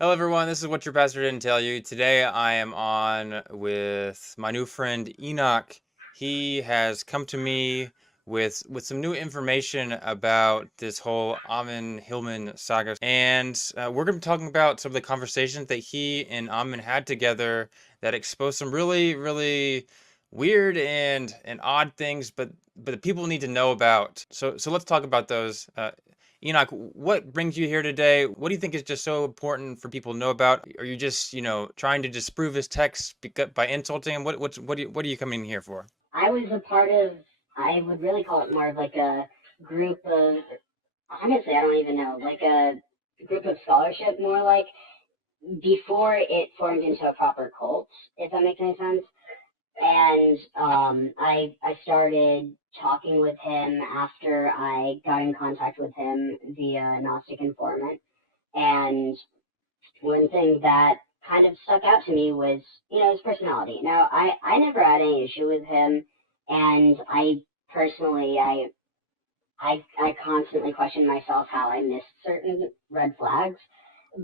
Hello, everyone. This is What Your Pastor Didn't Tell You. Today, I am on with my new friend Enoch. He has come to me with some new information about this whole Ammon Hillman saga, and we're going to be talking about some of the conversations that he and Ammon had together that exposed some really weird and odd things, but the people need to know about. So let's talk about those. Enoch, what brings you here today? What do you think is just so important for people to know about? Are you just, trying to disprove his text by insulting him? What are you coming here for? I was a part of, I would really call it more of like a group of, honestly, I don't even know, like a group of scholarship, more like before it formed into a proper cult, if that makes any sense. And I started talking with him after I got in contact with him via Gnostic Informant. And one thing that kind of stuck out to me was, his personality. Now, I never had any issue with him, and I personally, I constantly question myself how I missed certain red flags.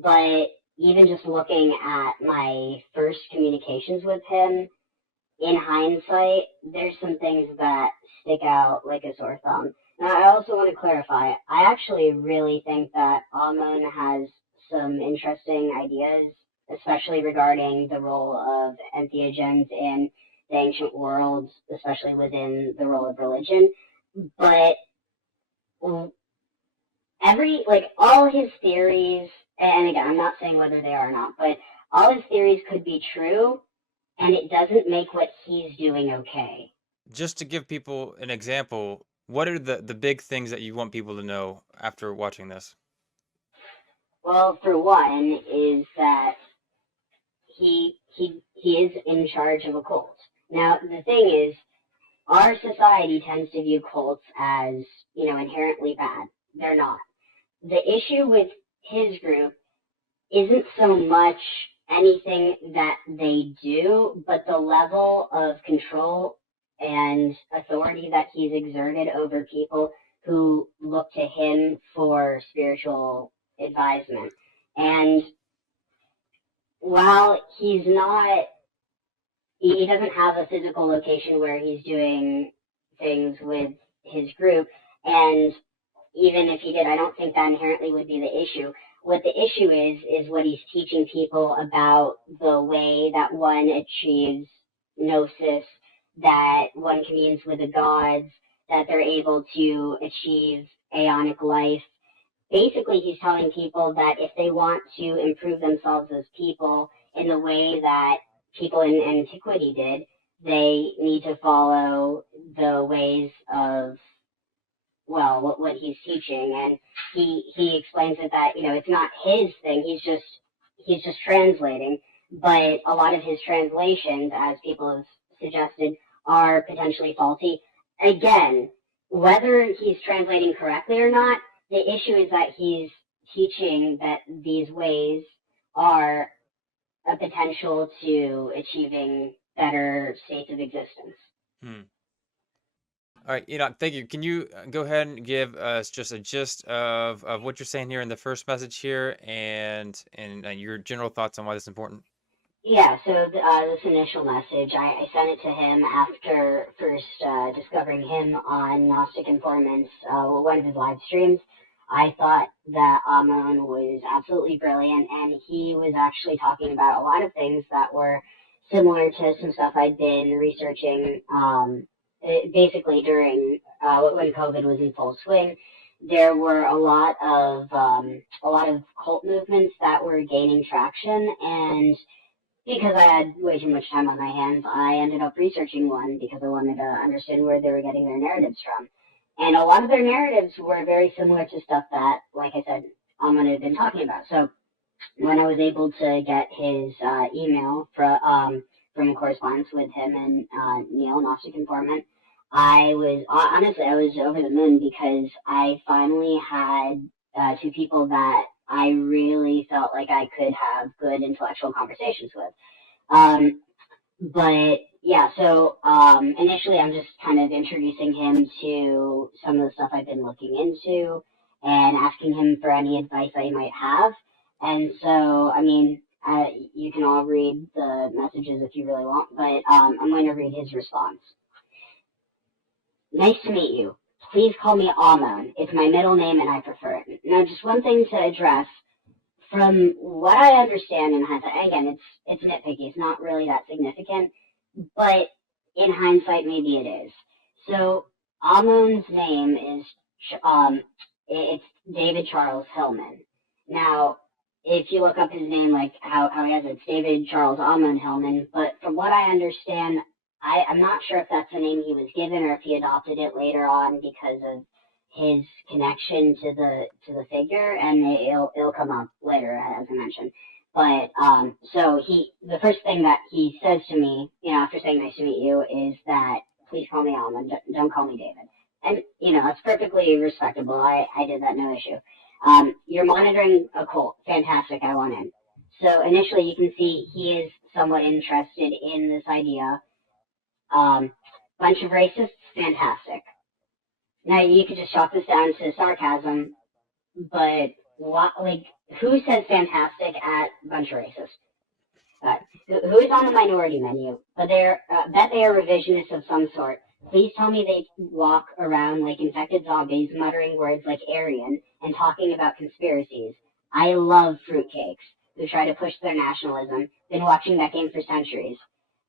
But even just looking at my first communications with him, in hindsight, there's some things that stick out like a sore thumb. Now, I also want to clarify, I actually really think that Amon has some interesting ideas, especially regarding the role of entheogens in the ancient world, especially within the role of religion. But all his theories, and again, I'm not saying whether they are or not, but all his theories could be true, and it doesn't make what he's doing okay. Just to give people an example, what are the big things that you want people to know after watching this? Well, for one, is that he is in charge of a cult. Now, the thing is, our society tends to view cults as, inherently bad. They're not. The issue with his group isn't so much anything that they do, but the level of control and authority that he's exerted over people who look to him for spiritual advisement. And while he doesn't have a physical location where he's doing things with his group, and even if he did, I don't think that inherently would be the issue. What the issue is what he's teaching people about the way that one achieves gnosis, that one communes with the gods, that they're able to achieve aeonic life. Basically, he's telling people that if they want to improve themselves as people in the way that people in antiquity did, they need to follow the ways of, well, what he's teaching. And he explains that it's not his thing. He's just translating, but a lot of his translations, as people have suggested, are potentially faulty. Again, whether he's translating correctly or not, the issue is that he's teaching that these ways are a potential to achieving better states of existence. Hmm. All right, Enoch, thank you. Can you go ahead and give us just a gist of what you're saying here in the first message here and your general thoughts on why this is important? Yeah, so this initial message, I sent it to him after first discovering him on Gnostic Informants, one of his live streams. I thought that Amon was absolutely brilliant, and he was actually talking about a lot of things that were similar to some stuff I'd been researching basically during when COVID was in full swing. There were a lot of cult movements that were gaining traction, and because I had way too much time on my hands, I ended up researching one because I wanted to understand where they were getting their narratives from. And a lot of their narratives were very similar to stuff that, like I said, Amon had been talking about. So when I was able to get his email from a correspondence with him and Neil, Gnostic Informant, I was honestly I was over the moon because I finally had two people that I really felt like I could have good intellectual conversations with. But yeah, so initially I'm just kind of introducing him to some of the stuff I've been looking into and asking him for any advice that he might have. And so, I mean, you can all read the messages if you really want, but I'm going to read his response. Nice to meet you. Please call me Ammon. It's my middle name and I prefer it. Now, just one thing to address. From what I understand in hindsight, and again, it's nitpicky. It's not really that significant, but in hindsight, maybe it is. So Ammon's name is it's David Charles Hillman. Now, if you look up his name, like how he has it, it's David Charles Ammon Hillman. But from what I understand, I'm not sure if that's the name he was given or if he adopted it later on because of his connection to the figure, and it'll come up later, as I mentioned. But so the first thing that he says to me, after saying nice to meet you, is that please call me Ammon, don't call me David. And that's perfectly respectable. I did that, no issue. You're monitoring a cult, fantastic. I want in. So initially, you can see he is somewhat interested in this idea. Bunch of racists, fantastic. Now you could just chalk this down to sarcasm, but who says fantastic at bunch of racists? Who's on the minority menu? But bet they are revisionists of some sort. Please tell me they walk around like infected zombies, muttering words like Aryan and talking about conspiracies. I love fruitcakes who try to push their nationalism. Been watching that game for centuries.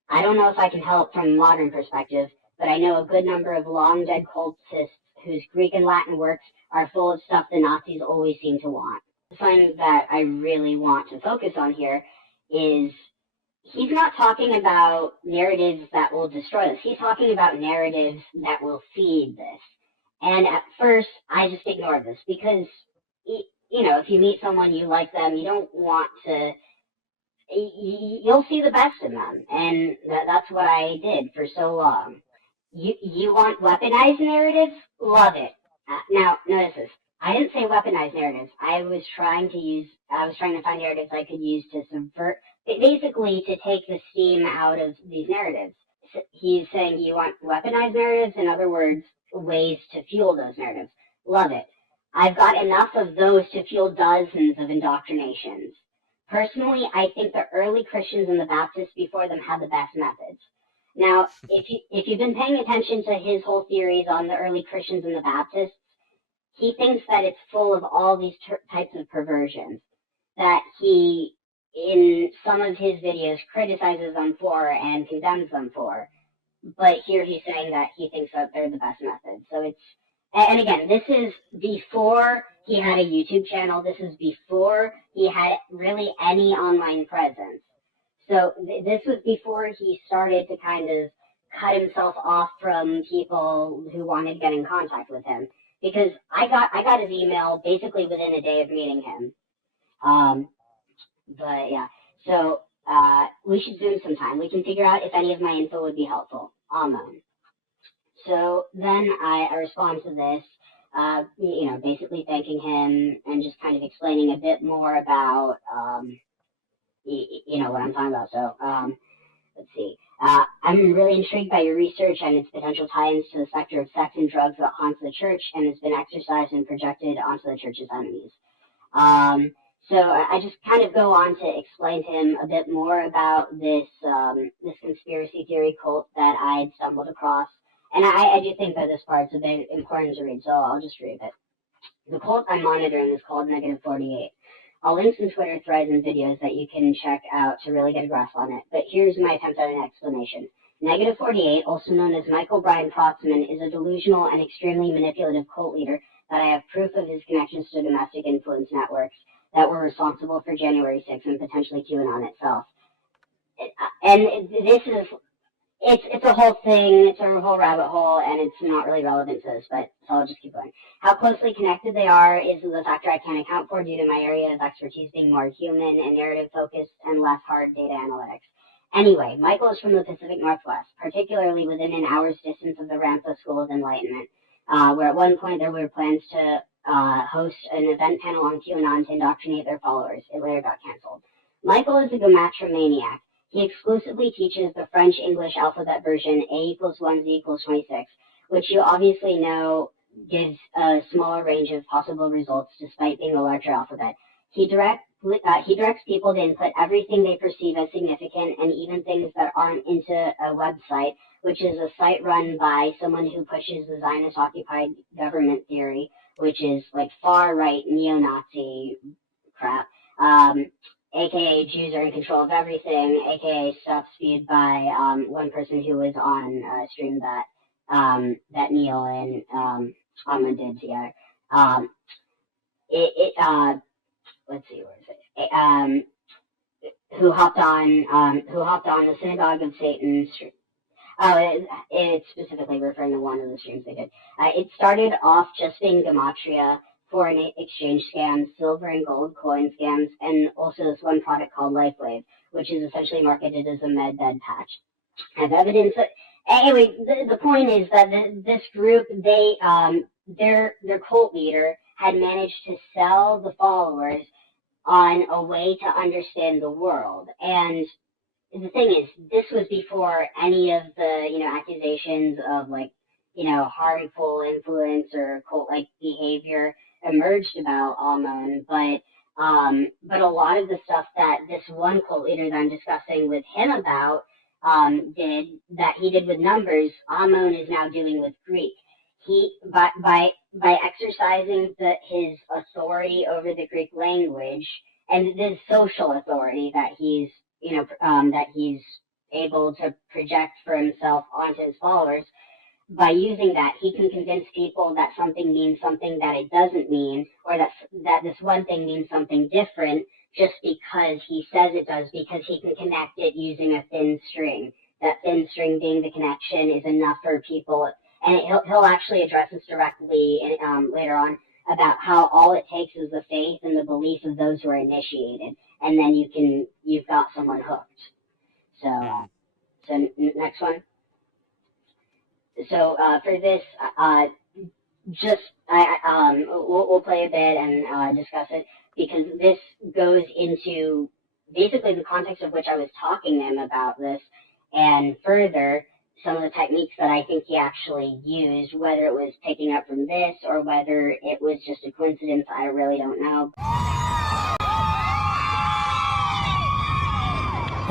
I don't know if I can help from a modern perspective, but I know a good number of long-dead cultists whose Greek and Latin works are full of stuff the Nazis always seem to want. Something that I really want to focus on here is he's not talking about narratives that will destroy us. He's talking about narratives that will feed this. And at first, I just ignored this because, if you meet someone, you like them, you don't want to... You'll see the best in them, and that's what I did for so long. You want weaponized narratives? Love it. Now, notice this. I didn't say weaponized narratives. I was trying to find narratives I could use to subvert, basically to take the steam out of these narratives. He's saying you want weaponized narratives, in other words, ways to fuel those narratives. Love it. I've got enough of those to fuel dozens of indoctrinations. Personally, I think the early Christians and the Baptists before them had the best methods. Now, if you've been paying attention to his whole theories on the early Christians and the Baptists, he thinks that it's full of all these types of perversions that he, in some of his videos, criticizes them for and condemns them for. But here he's saying that he thinks that they're the best method. So and again, this is before he had a YouTube channel. This is before he had really any online presence. So this was before he started to kind of cut himself off from people who wanted to get in contact with him. Because I got his email basically within a day of meeting him. But yeah, so we should Zoom sometime. We can figure out if any of my info would be helpful. Ammon. So then I respond to this, basically thanking him and just kind of explaining a bit more about, what I'm talking about. So let's see. I'm really intrigued by your research and its potential tie-ins to the sector of sex and drugs that haunts the church and has been exercised and projected onto the church's enemies. So I just kind of go on to explain to him a bit more about this conspiracy theory cult that I had stumbled across. And I do think that this part's a bit important to read, so I'll just read it. The cult I'm monitoring is called Negative 48. I'll link some Twitter threads and videos that you can check out to really get a grasp on it, but here's my attempt at an explanation. Negative 48, also known as Michael Brian Protzman, is a delusional and extremely manipulative cult leader that I have proof of his connections to domestic influence networks that were responsible for January 6th and potentially QAnon itself. And this is, it's a whole thing, it's a whole rabbit hole, and it's not really relevant to this, but so I'll just keep going. How closely connected they are is the factor I can't account for due to my area of expertise being more human and narrative focused and less hard data analytics. Anyway, Michael is from the Pacific Northwest, particularly within an hour's distance of the Ramtha School of Enlightenment, where at one point there were plans to host an event panel on QAnon to indoctrinate their followers. It later got canceled. Michael is a gamatramaniac. He exclusively teaches the French-English alphabet version A=1Z=26, which you obviously know gives a smaller range of possible results despite being a larger alphabet. He he directs people to input everything they perceive as significant, and even things that aren't, into a website, which is a site run by someone who pushes the Zionist-occupied government theory, which is like far-right neo-Nazi crap. AKA Jews are in control of everything, AKA stuff spewed by one person who was on a stream that Neil and Ammon did together. Let's see, where is it? Who hopped on the Synagogue of Satan stream. It's specifically referring to one of the streams they did. It started off just being gematria, foreign exchange scams, silver and gold coin scams, and also this one product called LifeWave, which is essentially marketed as a med bed patch. I have evidence that, anyway, the point is that this group, their cult leader had managed to sell the followers on a way to understand the world. And the thing is, this was before any of the, accusations of harmful influence or cult-like behavior emerged about Ammon, but a lot of the stuff that this one cult leader that I'm discussing with him about he did with numbers, Ammon is now doing with Greek. He by exercising his authority over the Greek language and this social authority that he's able to project for himself onto his followers. By using that, he can convince people that something means something that it doesn't mean, or that this one thing means something different just because he says it does, because he can connect it using a thin string. That thin string being the connection is enough for people. And he'll actually address this directly later on about how all it takes is the faith and the belief of those who are initiated, and then you've got someone hooked. So next one. So for this, we'll play a bit and discuss it, because this goes into basically the context of which I was talking to him about this, and further some of the techniques that I think he actually used, whether it was picking up from this or whether it was just a coincidence, I really don't know.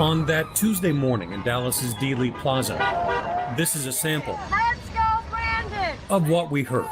On that Tuesday morning in Dallas's Dealey Plaza, this is a sample of what we heard.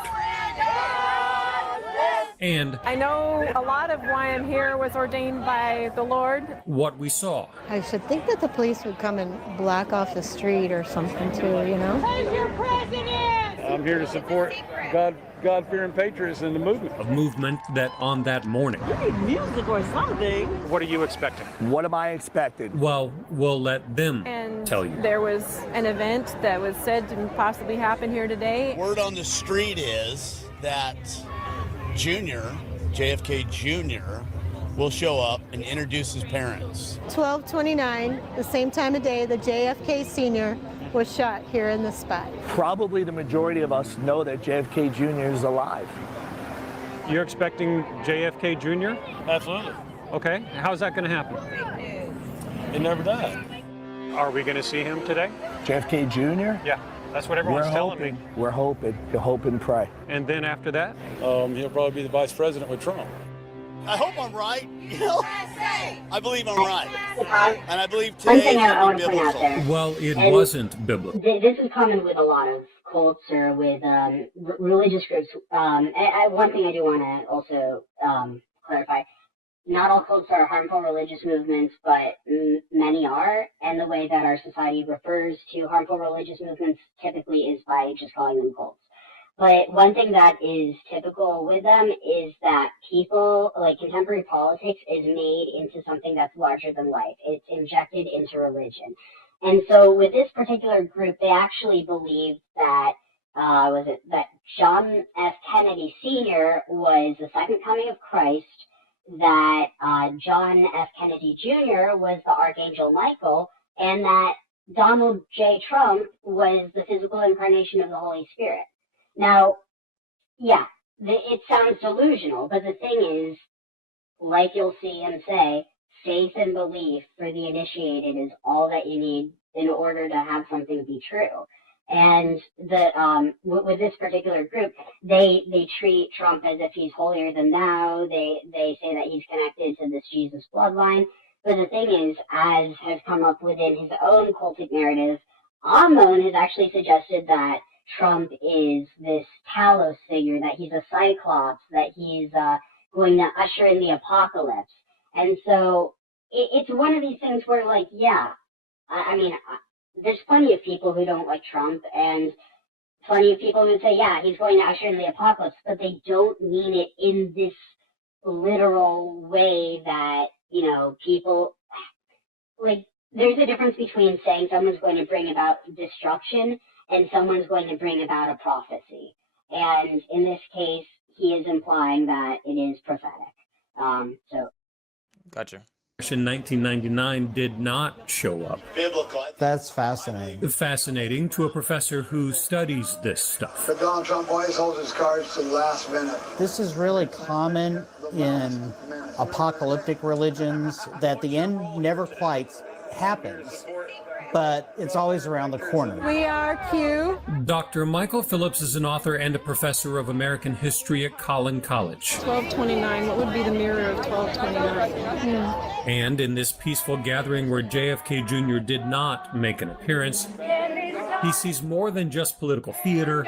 And I know a lot of why I'm here was ordained by the Lord. What we saw. I should think that the police would come and block off the street or something too, Save your president! I'm here to support God-fearing patriots in the movement. A movement that on that morning. You need music or something. What are you expecting? What am I expecting? Well, we'll let them tell you. There was an event that was said to possibly happen here today. Word on the street is that JFK Jr., will show up and introduce his parents. 12:29, the same time of day, the JFK Sr. was shot here in this spot. Probably the majority of us know that JFK Jr. is alive. You're expecting JFK Jr.? Absolutely. Okay, how's that going to happen? He never died. Are we going to see him today? JFK Jr.? Yeah, that's what everyone's telling me. We're hoping. You hope and pray. And then after that? He'll probably be the vice president with Trump. I hope I'm right. I believe I'm right. And I believe today One thing I want to point out there. Well, it wasn't biblical. This is common with a lot of cults or with religious groups. One thing I do want to also clarify. Not all cults are harmful religious movements, but many are. And the way that our society refers to harmful religious movements typically is by just calling them cults. But one thing that is typical with them is that people, like contemporary politics, is made into something that's larger than life. It's injected into religion. And so with this particular group, they actually believed that, that John F. Kennedy Sr. was the second coming of Christ, that John F. Kennedy Jr. was the Archangel Michael, and that Donald J. Trump was the physical incarnation of the Holy Spirit. Now, yeah, it sounds delusional, but the thing is, like you'll see him say, faith and belief for the initiated is all that you need in order to have something be true. And with this particular group, they treat Trump as if he's holier than thou. They say that he's connected to this Jesus bloodline. But the thing is, as has come up within his own cultic narrative, Ammon has actually suggested that Trump is this Talos figure, that he's a cyclops, that he's going to usher in the apocalypse. And so it's one of these things where, like, yeah, I mean, there's plenty of people who don't like Trump, and plenty of people who say, yeah, he's going to usher in the apocalypse, but they don't mean it in this literal way that, you know, people, like, there's a difference between saying someone's going to bring about destruction and someone's going to bring about a prophecy. And in this case, he is implying that it is prophetic. Gotcha. In 1999 did not show up. Biblical. That's fascinating. Fascinating to a professor who studies this stuff. But Donald Trump always holds his cards to the last minute. This is really common in apocalyptic religions, that the end never quite happens, but it's always around the corner. We are Q. Dr. Michael Phillips is an author and a professor of American history at Collin College. 1229. What would be the mirror of 1229? And in this peaceful gathering where JFK Jr. did not make an appearance, he sees more than just political theater.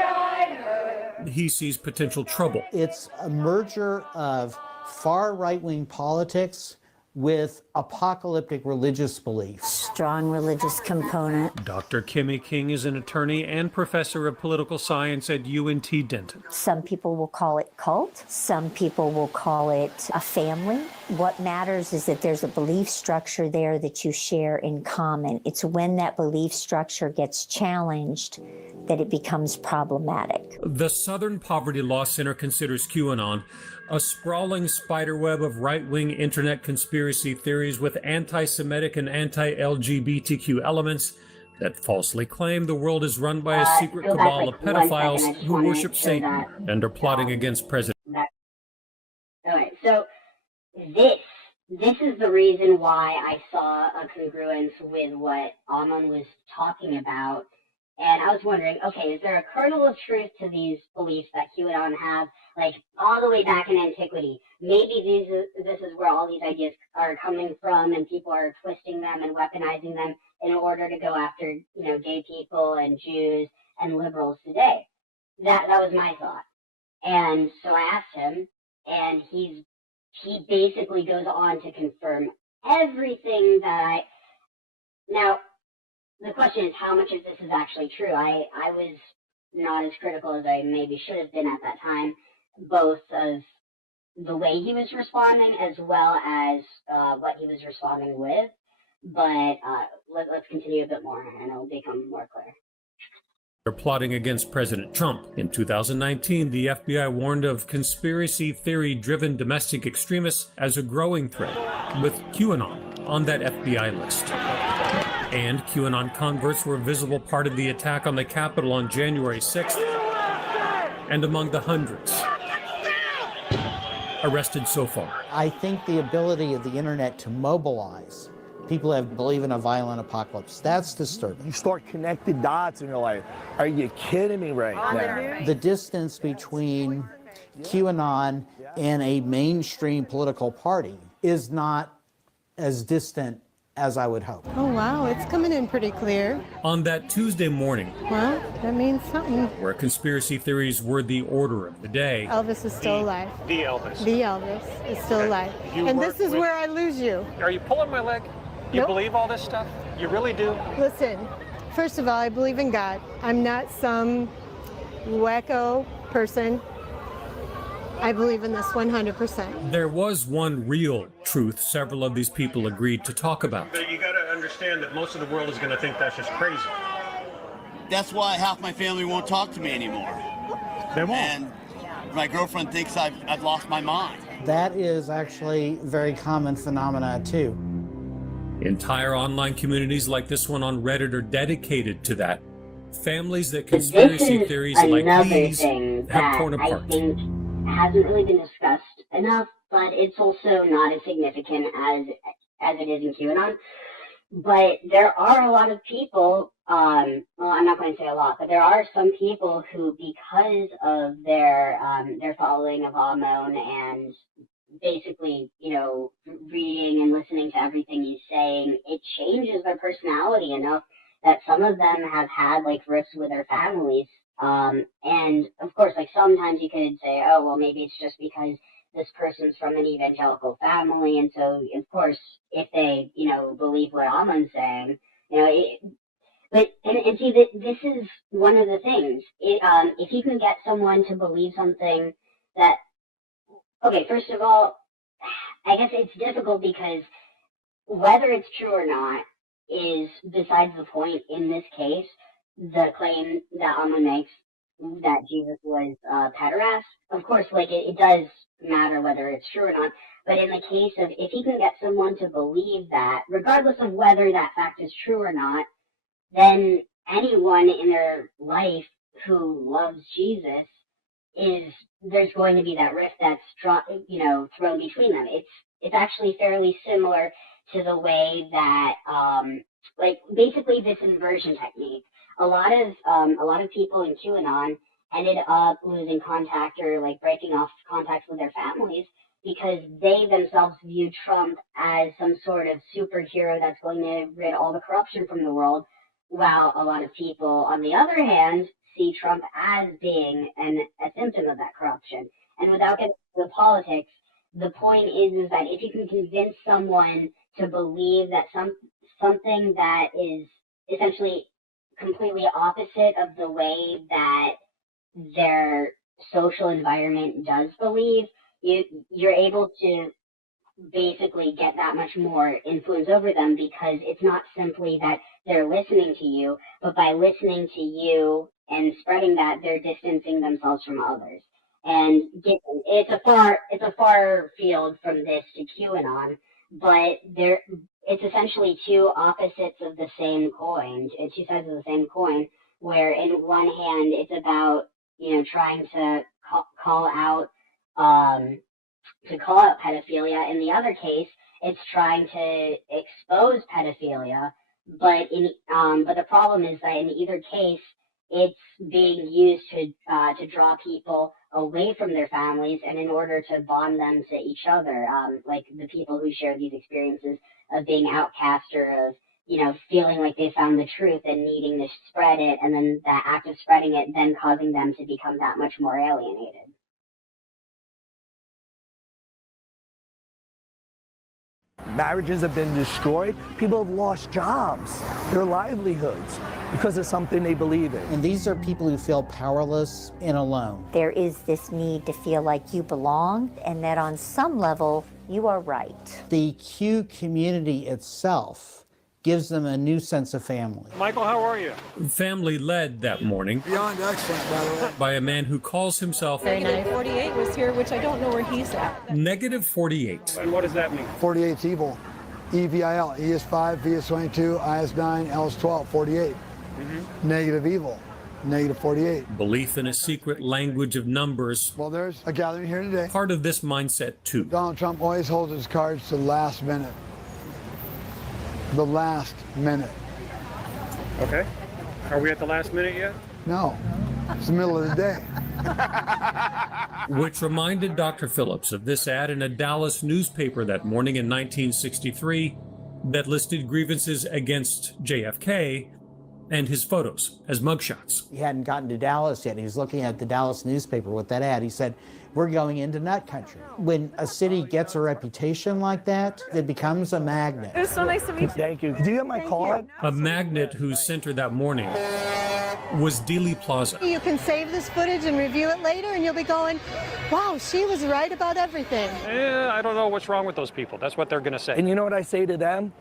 He sees potential trouble. It's a merger of far right-wing politics with apocalyptic religious beliefs. Strong religious component. Dr. Kimmy King is an attorney and professor of political science at UNT Denton. Some people will call it cult. Some people will call it a family. What matters is that there's a belief structure there that you share in common. It's when that belief structure gets challenged that it becomes problematic. The Southern Poverty Law Center considers QAnon a sprawling spiderweb of right-wing internet conspiracy theories with anti-Semitic and anti-LGBTQ elements that falsely claim the world is run by a secret cabal of pedophiles who worship Satan and are plotting against President. Alright, so this is the reason why I saw a congruence with what Ammon was talking about. And I was wondering, okay, is there a kernel of truth to these beliefs that QAnon have, like, all the way back in antiquity? Maybe this is where all these ideas are coming from, and people are twisting them and weaponizing them in order to go after, you know, gay people and Jews and liberals today. That was my thought. And so I asked him, and he basically goes on to confirm everything that now, the question is how much of this is actually true. I was not as critical as I maybe should have been at that time, both of the way he was responding as well as what he was responding with. But let's continue a bit more and it'll become more clear. They're plotting against President Trump. In 2019, the FBI warned of conspiracy theory-driven domestic extremists as a growing threat, with QAnon on that FBI list. And QAnon converts were a visible part of the attack on the Capitol on January 6th, and among the hundreds arrested so far. I think the ability of the internet to mobilize people that believe in a violent apocalypse, that's disturbing. You start connecting dots and you're like, are you kidding me right now? The distance between QAnon and a mainstream political party is not as distant as I would hope. Oh, wow, it's coming in pretty clear. On that Tuesday morning, Well, that means something. where conspiracy theories were the order of the day, Elvis is still alive. The Elvis. The Elvis is still alive. You And work this is with- where I lose you. Are you pulling my leg? You Nope. believe all this stuff? You really do? Listen, first of all, I believe in God. I'm not some wacko person. I believe in this 100%. there was one real truth several of these people agreed to talk about. You got to understand that most of the world is going to think that's just crazy. That's why half my family won't talk to me anymore. They won't. And my girlfriend thinks I've lost my mind. That is actually a very common phenomena too. Entire online communities like this one on Reddit are dedicated to that. Families that This conspiracy is theories like another these thing have that torn I apart. think hasn't really been discussed enough, but it's also not as significant as it is in QAnon. But there are a lot of people well, I'm not going to say a lot, but there are some people who, because of their following of Ammon and basically, reading and listening to everything he's saying, it changes their personality enough that some of them have had like rifts with their families. And of course, like sometimes you could say, oh, well, maybe it's just because this person's from an evangelical family. And so, of course, if they, believe what Ammon's saying, but see, this is one of the things. If you can get someone to believe something that, okay, first of all, I guess it's difficult because whether it's true or not is besides the point in this case. The claim that Ammon makes that Jesus was pederast, of course, like it does matter whether it's true or not. But in the case of if he can get someone to believe that, regardless of whether that fact is true or not, then anyone in their life who loves Jesus there's going to be that rift that's thrown between them. It's actually fairly similar to the way that like basically this inversion technique. A lot of people in QAnon ended up losing contact or like breaking off contacts with their families because they themselves view Trump as some sort of superhero that's going to rid all the corruption from the world, while a lot of people, on the other hand, see Trump as being a symptom of that corruption. And without getting into the politics, the point is that if you can convince someone to believe that something that is essentially completely opposite of the way that their social environment does believe, you're able to basically get that much more influence over them, because it's not simply that they're listening to you, but by listening to you and spreading that, they're distancing themselves from others. And it's a far field from this to QAnon, but it's essentially two opposites of the same coin, two sides of the same coin, where in one hand it's about trying to call out pedophilia. In the other case, it's trying to expose pedophilia. But the problem is that in either case, it's being used to draw people away from their families, and in order to bond them to each other, like the people who share these experiences of being outcast or of feeling like they found the truth and needing to spread it, and then that act of spreading it then causing them to become that much more alienated. Marriages have been destroyed. People have lost jobs, their livelihoods, because of something they believe in. And these are people who feel powerless and alone. There is this need to feel like you belong, and that on some level, you are right. The Q community itself gives them a new sense of family. Michael, how are you? Family led that morning Beyond excellent, by the way. by a man who calls himself Negative 48 was here, which I don't know where he's at. Negative 48. And what does that mean? 48's evil. EVIL. E is 5, V is 22, I is 9, L is 12. 48. Negative evil. Negative 48. Belief in a secret language of numbers. Well, there's a gathering here today. Part of this mindset, too. Donald Trump always holds his cards to the last minute. The last minute. Okay. Are we at the last minute yet? No. It's the middle of the day. Which reminded Dr. Phillips of this ad in a Dallas newspaper that morning in 1963 that listed grievances against JFK and his photos as mugshots. He hadn't gotten to Dallas yet. He was looking at the Dallas newspaper with that ad. He said, we're going into nut country. When a city gets a reputation like that, it becomes a magnet. It was so nice to meet you. Thank you. Do you have my card? A magnet whose center that morning was Dealey Plaza. You can save this footage and review it later, and you'll be going, wow, she was right about everything. I don't know what's wrong with those people. That's what they're going to say. And you know what I say to them?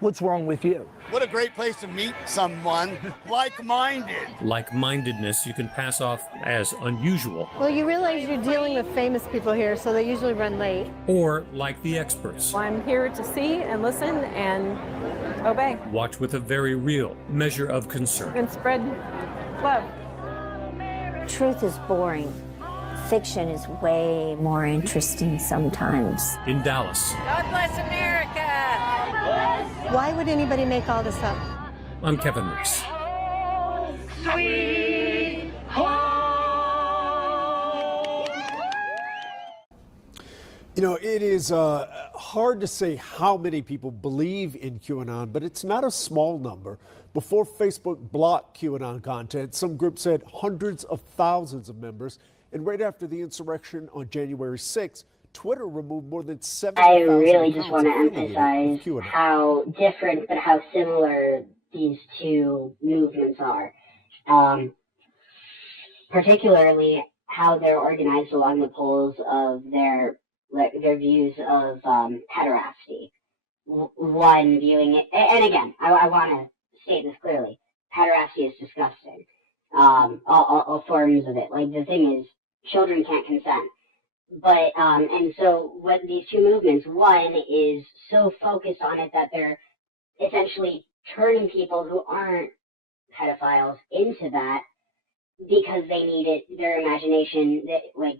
What's wrong with you? What a great place to meet someone like-minded. Like-mindedness you can pass off as unusual. Well, you realize you're dealing with famous people here, so they usually run late. Or like the experts. I'm here to see and listen and obey. Watch with a very real measure of concern. And spread love. Truth is boring. Fiction is way more interesting sometimes. In Dallas. God bless America. Why would anybody make all this up? I'm Kevin Reese. Sweet You know, it is hard to say how many people believe in QAnon, but it's not a small number. Before Facebook blocked QAnon content, some groups had hundreds of thousands of members. And right after the insurrection on January 6th, Twitter removed more than 70,000 I really just accounts want to affiliated emphasize with QAnon. how different but how similar these two movements are. Particularly how they're organized along the poles of their views of pederasty. One viewing it, and again, I want to state this clearly: pederasty is disgusting. All forms of it. Like, the thing is, children can't consent. But and so what these two movements, one is so focused on it that they're essentially turning people who aren't pedophiles into that, because they need it, their imagination,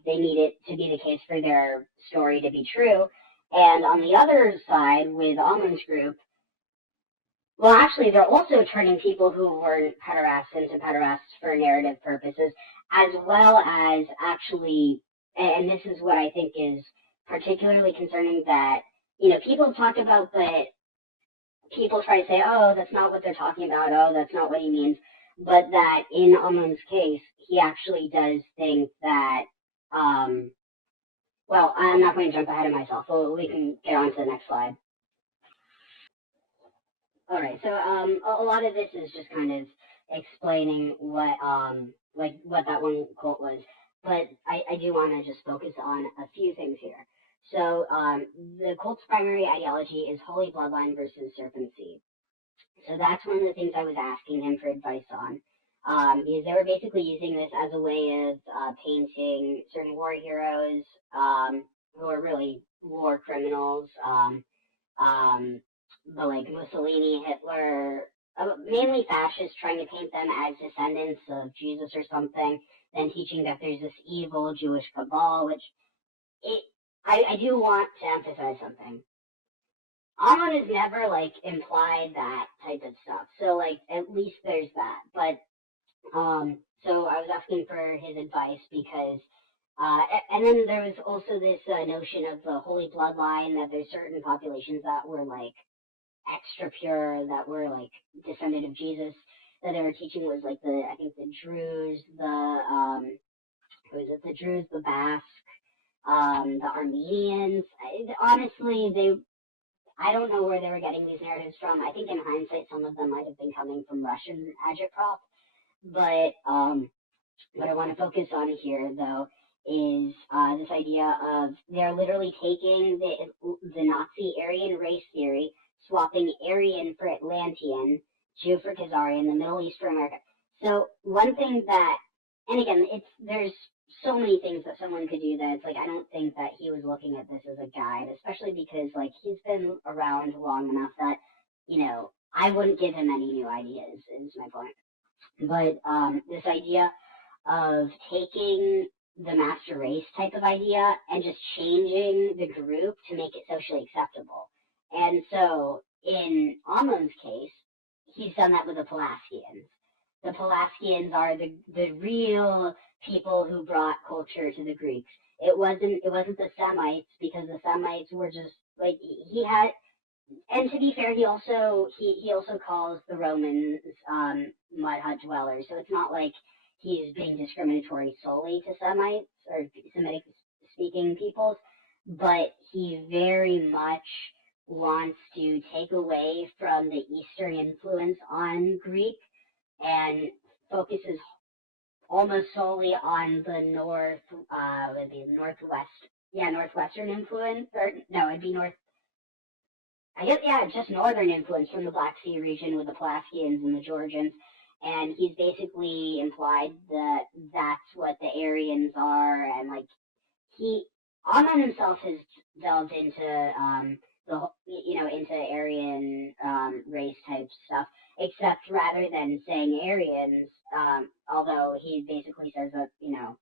they need it to be the case for their story to be true. And on the other side, with Ammon's group, well, actually, they're also turning people who weren't pederasts into pederasts for narrative purposes, as well as actually, and this is what I think is particularly concerning, that, people talk about, but people try to say, oh, that's not what they're talking about, oh, that's not what he means. But that in Ammon's case, he actually does think that, well, I'm not going to jump ahead of myself, so we can get on to the next slide. All right, so a lot of this is just kind of explaining what that one quote was, but I do want to just focus on a few things here. So the cult's primary ideology is holy bloodline versus serpent seed. So that's one of the things I was asking him for advice on, because they were basically using this as a way of painting certain war heroes who are really war criminals, but like Mussolini, Hitler, mainly fascists, trying to paint them as descendants of Jesus or something, then teaching that there's this evil Jewish cabal, which I do want to emphasize something. Ammon has never, implied that type of stuff. So, at least there's that. But, so I was asking for his advice because, and then there was also this notion of the holy bloodline, that there's certain populations that were, extra pure, that were, descendant of Jesus, that they were teaching was, I think the Druze, the Druze, the Basque, the Armenians. Honestly, I don't know where they were getting these narratives from. I think in hindsight, some of them might have been coming from Russian agitprop. But what I want to focus on here, though, is this idea of they're literally taking the Nazi Aryan race theory, swapping Aryan for Atlantean, Jew for Khazarian, the Middle East for America. So one thing that, and again, there's so many things that someone could do that it's I don't think that he was looking at this as a guide, especially because he's been around long enough that, I wouldn't give him any new ideas, is my point. But this idea of taking the master race type of idea and just changing the group to make it socially acceptable. And so in Ammon's case, he's done that with the Pelasgians. The Pelasgians are the real people who brought culture to the Greeks. It wasn't the Semites, because the Semites were just he had, and to be fair, he also calls the Romans mud hut dwellers. So it's not like he's being discriminatory solely to Semites or Semitic speaking peoples, but he very much wants to take away from the Eastern influence on Greek and focuses almost solely on the northwestern influence, or no, it'd be just northern influence from the Black Sea region with the Pelasgians and the Georgians, and he's basically implied that that's what the Aryans are, and Ammon himself has delved into into Aryan race type stuff, except rather than saying Aryans, although he basically says that,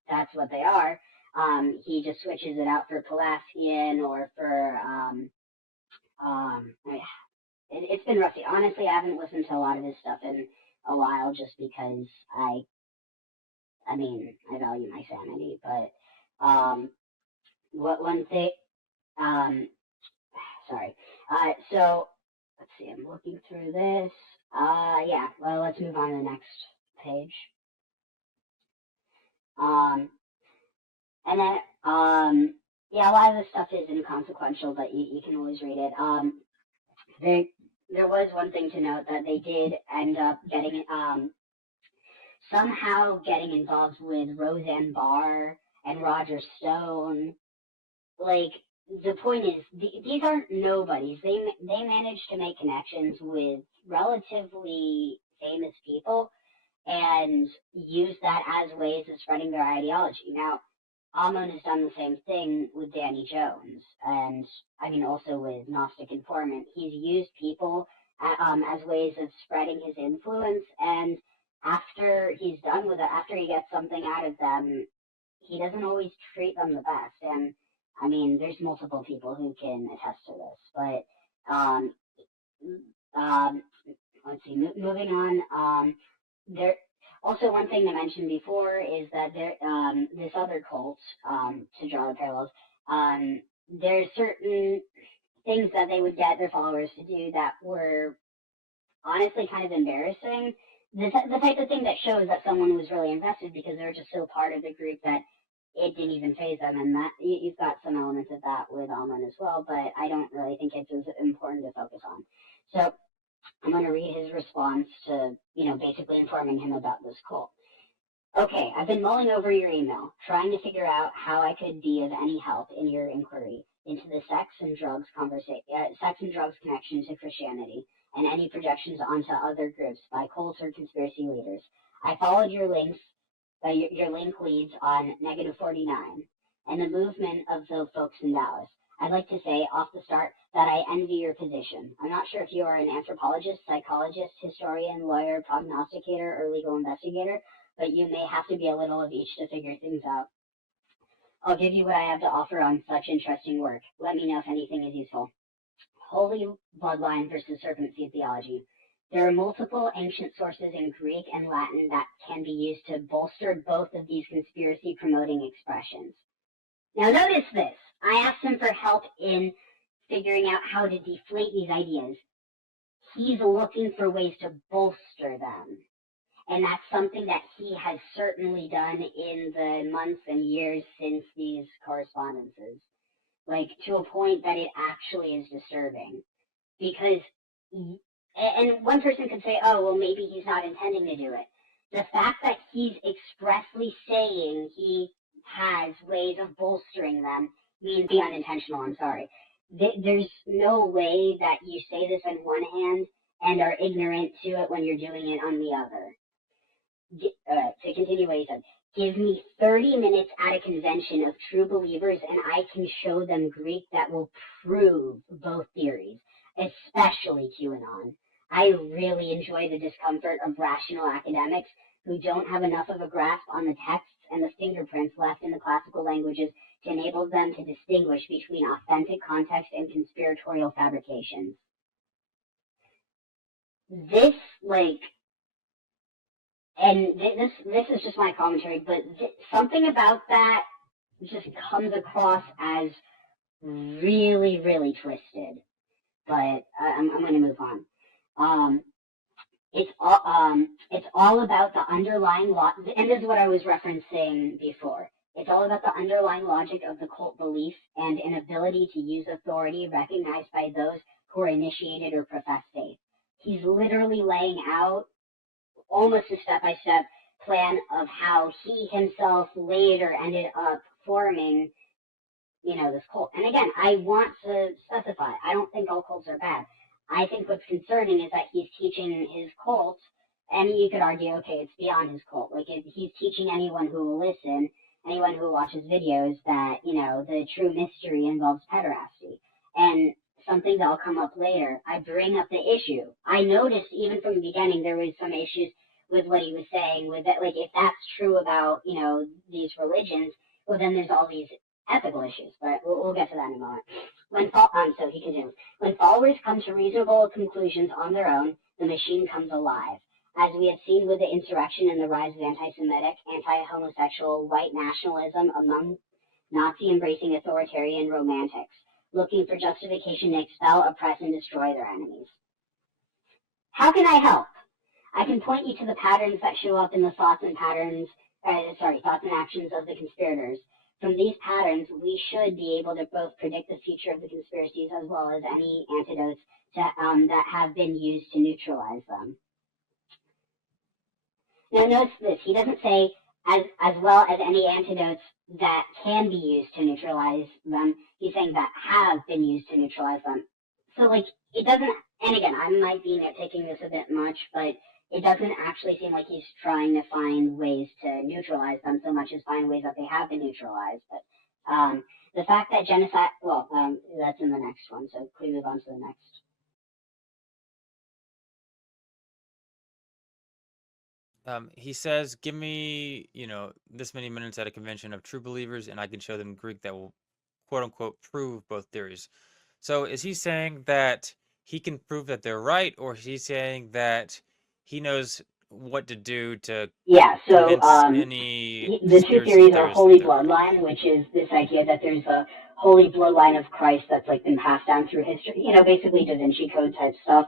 that's what they are, he just switches it out for Pelasgian or for, it's been rough. Honestly, I haven't listened to a lot of his stuff in a while just because I value my sanity. But one thing, sorry. So let's see. I'm looking through this. Yeah. Well, let's move on to the next page. And then yeah, a lot of this stuff is inconsequential, but you can always read it. There was one thing to note that they did end up getting somehow getting involved with Roseanne Barr and Roger Stone. Like, the point is, these aren't nobodies. They managed to make connections with relatively famous people and use that as ways of spreading their ideology. Now, Ammon has done the same thing with Danny Jones, and also with Gnostic Informant. He's used people as ways of spreading his influence, and after he's done with it, after he gets something out of them, he doesn't always treat them the best. And there's multiple people who can attest to this. But let's see. Moving on. There also, one thing to mention before is that this other cult, to draw the parallels, there's certain things that they would get their followers to do that were honestly kind of embarrassing. The type of thing that shows that someone was really invested because they're just so part of the group that it didn't even faze them, and that you've got some elements of that with Ammon as well, but I don't really think it's as important to focus on. So I'm going to read his response to, basically informing him about this cult. Okay, I've been mulling over your email, trying to figure out how I could be of any help in your inquiry into the sex and drugs connection to Christianity and any projections onto other groups by cults or conspiracy leaders. I followed your links. Your link leads on -49 and the movement of the folks in Dallas. I'd like to say off the start that I envy your position. I'm not sure if you are an anthropologist, psychologist, historian, lawyer, prognosticator, or legal investigator, but you may have to be a little of each to figure things out. I'll give you what I have to offer on such interesting work. Let me know if anything is useful. Holy bloodline versus serpent seed theology. There are multiple ancient sources in Greek and Latin that can be used to bolster both of these conspiracy-promoting expressions. Now notice this. I asked him for help in figuring out how to deflate these ideas. He's looking for ways to bolster them. And that's something that he has certainly done in the months and years since these correspondences. Like, to a point that it actually is disturbing. Because, and one person could say, oh, well, maybe he's not intending to do it. The fact that he's expressly saying he has ways of bolstering them means be unintentional, I'm sorry. There's no way that you say this on one hand and are ignorant to it when you're doing it on the other. To continue what he said, give me 30 minutes at a convention of true believers and I can show them Greek that will prove both theories, especially QAnon. I really enjoy the discomfort of rational academics who don't have enough of a grasp on the texts and the fingerprints left in the classical languages to enable them to distinguish between authentic context and conspiratorial fabrications. This, this is just my commentary, but something about that just comes across as really, really twisted. But I'm going to move on. It's all about the underlying and this is what I was referencing before. It's all about the underlying logic of the cult belief and an ability to use authority recognized by those who are initiated or profess faith. He's literally laying out almost a step-by-step plan of how he himself later ended up forming, this cult. And again, I want to specify, I don't think all cults are bad. I think what's concerning is that he's teaching his cult, and you could argue, okay, it's beyond his cult. Like, he's teaching anyone who will listen, anyone who watches videos, that, the true mystery involves pederasty. And something that'll come up later, I bring up the issue. I noticed even from the beginning there was some issues with what he was saying, with that, like, if that's true about, these religions, well, then there's all these ethical issues, but we'll get to that in a moment. So he continues, when followers come to reasonable conclusions on their own, the machine comes alive. As we have seen with the insurrection and the rise of anti-Semitic, anti-homosexual, white nationalism among Nazi-embracing authoritarian romantics, looking for justification to expel, oppress, and destroy their enemies. How can I help? I can point you to the patterns that show up in the thoughts and actions of the conspirators. From these patterns, we should be able to both predict the future of the conspiracies as well as any antidotes that have been used to neutralize them. Now notice this, he doesn't say as well as any antidotes that can be used to neutralize them. He's saying that have been used to neutralize them. So like, it doesn't, and again, I might be nitpicking this a bit much, but it doesn't actually seem like he's trying to find ways to neutralize them so much as find ways that they have been neutralized. But the fact that genocide, that's in the next one, so please move on to the next. He says, give me, this many minutes at a convention of true believers, and I can show them Greek that will, quote unquote, prove both theories. So is he saying that he can prove that they're right, or is he saying that he knows what to do to convince any the two theories are holy bloodline, which is this idea that there's a holy bloodline of Christ that's like been passed down through history, basically Da Vinci Code type stuff.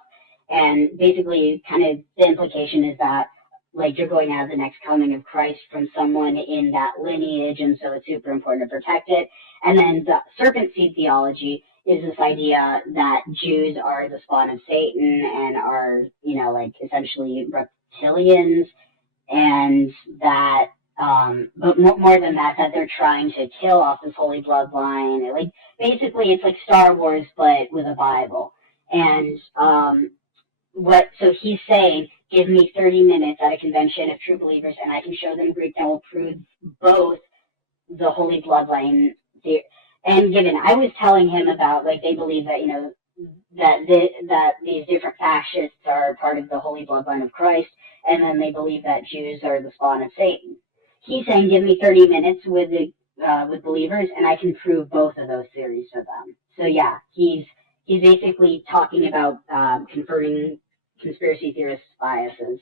And basically kind of the implication is that like you're going out of the next coming of Christ from someone in that lineage, and so it's super important to protect it. And then the serpent seed theology is this idea that Jews are the spawn of Satan and are, essentially reptilians, and that, but more than that, that they're trying to kill off this holy bloodline. Like, basically, it's like Star Wars, but with a Bible. And so he's saying, give me 30 minutes at a convention of true believers, and I can show them Greek that will prove both the holy bloodline theory. And I was telling him about, like, they believe that, that these different fascists are part of the holy bloodline of Christ, and then they believe that Jews are the spawn of Satan. He's saying, give me 30 minutes with believers, and I can prove both of those theories to them. So yeah, he's basically talking about converting conspiracy theorists' biases.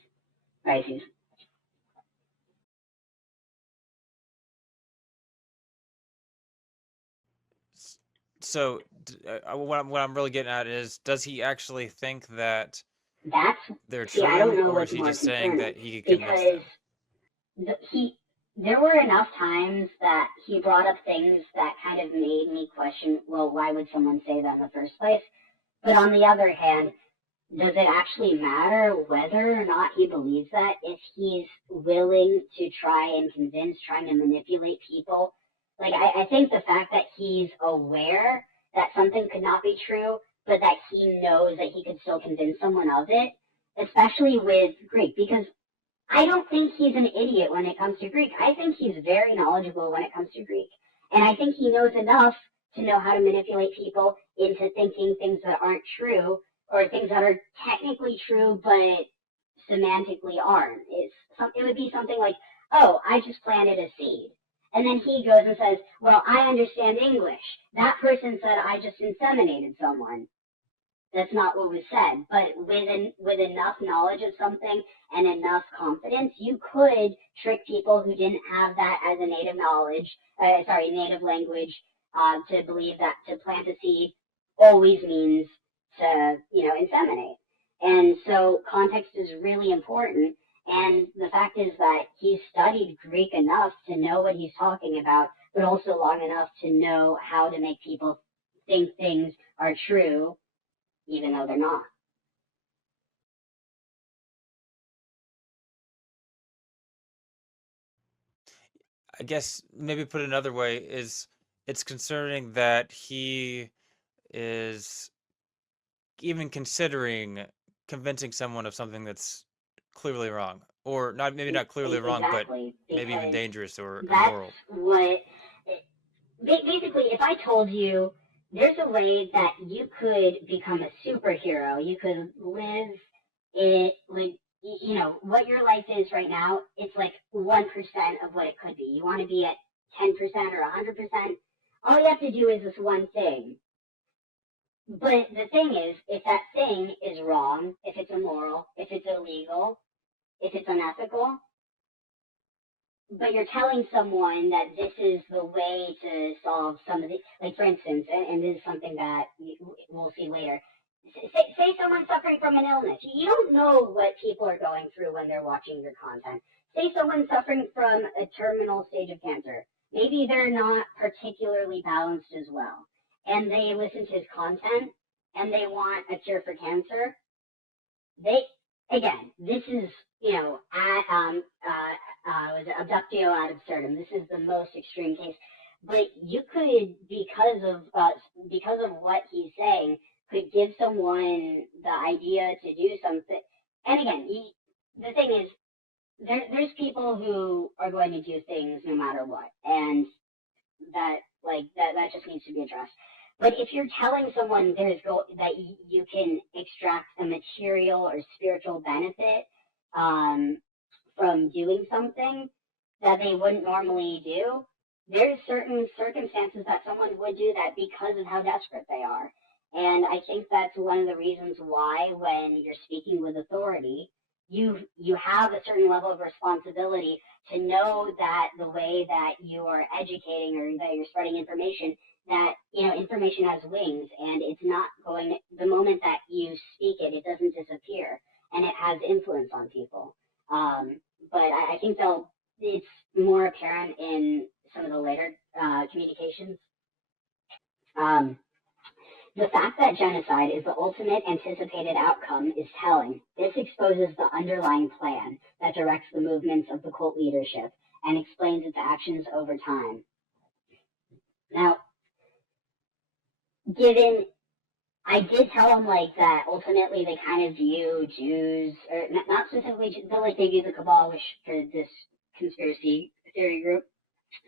So what I'm really getting at is, does he actually think that they're true, I don't know, or is he just saying that he could convince them? There were enough times that he brought up things that kind of made me question, well, why would someone say that in the first place? But on the other hand, does it actually matter whether or not he believes that if he's willing to try and convince, trying to manipulate people? Like, I think the fact that he's aware that something could not be true, but that he knows that he could still convince someone of it, especially with Greek, because I don't think he's an idiot when it comes to Greek. I think he's very knowledgeable when it comes to Greek. And I think he knows enough to know how to manipulate people into thinking things that aren't true, or things that are technically true, but semantically aren't. It would be something like, oh, I just planted a seed. And then he goes and says, well, I understand English. That person said I just inseminated someone. That's not what was said. But with enough knowledge of something and enough confidence, you could trick people who didn't have that as a native native language, to believe that to plant a seed always means to, inseminate. And so context is really important. And the fact is that he's studied Greek enough to know what he's talking about, but also long enough to know how to make people think things are true, even though they're not. I guess maybe put another way is, it's concerning that he is even considering convincing someone of something that's clearly wrong, or maybe not clearly wrong, but maybe even dangerous or immoral. Basically, if I told you there's a way that you could become a superhero, you could live it, like, what your life is right now, it's like 1% of what it could be. You want to be at 10% or 100%. all you have to do is this one thing. But the thing is, if that thing is wrong, if it's immoral, if it's illegal, if it's unethical, but you're telling someone that this is the way to solve some of the, like for instance, and this is something that we'll see later. Say someone's suffering from an illness. You don't know what people are going through when they're watching your content. Say someone's suffering from a terminal stage of cancer. Maybe they're not particularly balanced as well, and they listen to his content and they want a cure for cancer. This is, was abductio ad absurdum. This is the most extreme case. But you could, because of what he's saying, could give someone the idea to do something. And again, the thing is, there's people who are going to do things no matter what, and that just needs to be addressed. But if you're telling someone that you can extract a material or spiritual benefit from doing something that they wouldn't normally do, there's certain circumstances that someone would do that because of how desperate they are. And I think that's one of the reasons why when you're speaking with authority, you have a certain level of responsibility to know that the way that you are educating or that you're spreading information, that information has wings, and it's not going, the moment that you speak it doesn't disappear, and it has influence on people. But I think it's more apparent in some of the later communications. The fact that genocide is the ultimate anticipated outcome is telling. This exposes the underlying plan that directs the movements of the cult leadership and explains its actions over time. Now, I did tell them that ultimately they kind of view Jews, or not specifically Jews, but they view the Cabal, which for this conspiracy theory group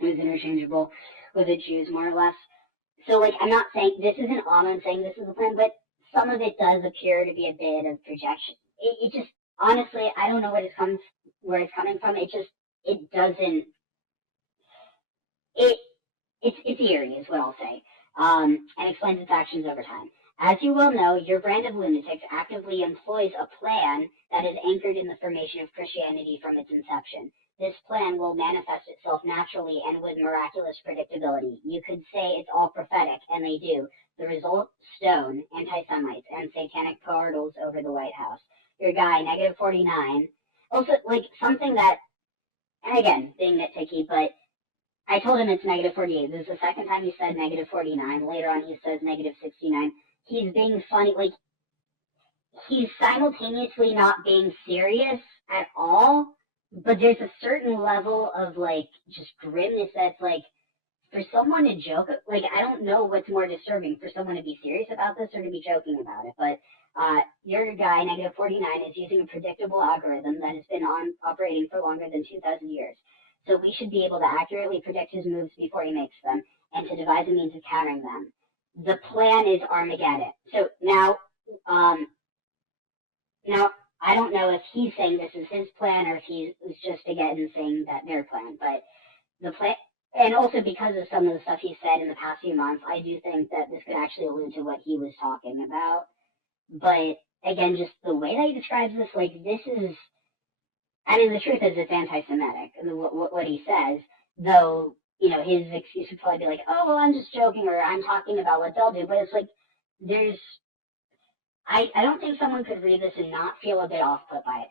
was interchangeable with the Jews more or less. So I'm not saying this isn't Ammon saying this is the plan, but some of it does appear to be a bit of projection. It just, honestly, I don't know where it's coming from. It doesn't. It's eerie, is what I'll say. And explains its actions over time. As you well know, your brand of lunatics actively employs a plan that is anchored in the formation of Christianity from its inception. This plan will manifest itself naturally and with miraculous predictability. You could say it's all prophetic, and they do. The result, stone, anti-Semites, and satanic portals over the White House. Your guy, -49. Also, something that, and again, being nitpicky, but I told him it's -48. This is the second time he said -49. Later on, he says -69. He's being funny. He's simultaneously not being serious at all, but there's a certain level of just grimness that's for someone to joke. I don't know what's more disturbing, for someone to be serious about this or to be joking about it. But your guy, -49, is using a predictable algorithm that has been operating for longer than 2,000 years. So we should be able to accurately predict his moves before he makes them, and to devise a means of countering them. The plan is Armageddon. So now I don't know if he's saying this is his plan or if he was just again saying that their plan. But the plan, and also because of some of the stuff he said in the past few months, I do think that this could actually allude to what he was talking about. But again, just the way that he describes this, this is. I mean, the truth is it's anti-Semitic, what he says, though, his excuse would probably be oh, well, I'm just joking, or I'm talking about what they'll do, but it's I don't think someone could read this and not feel a bit off-put by it.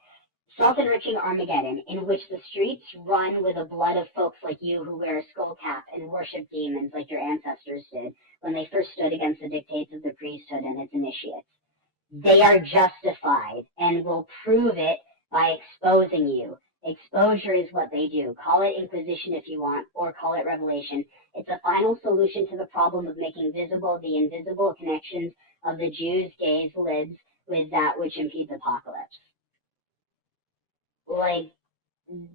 Self-enriching Armageddon, in which the streets run with the blood of folks like you who wear a skull cap and worship demons like your ancestors did when they first stood against the dictates of the priesthood and its initiates. They are justified and will prove it by exposing you. Exposure is what they do. Call it Inquisition if you want, or call it Revelation. It's a final solution to the problem of making visible the invisible connections of the Jews, gays, libs with that which impedes apocalypse.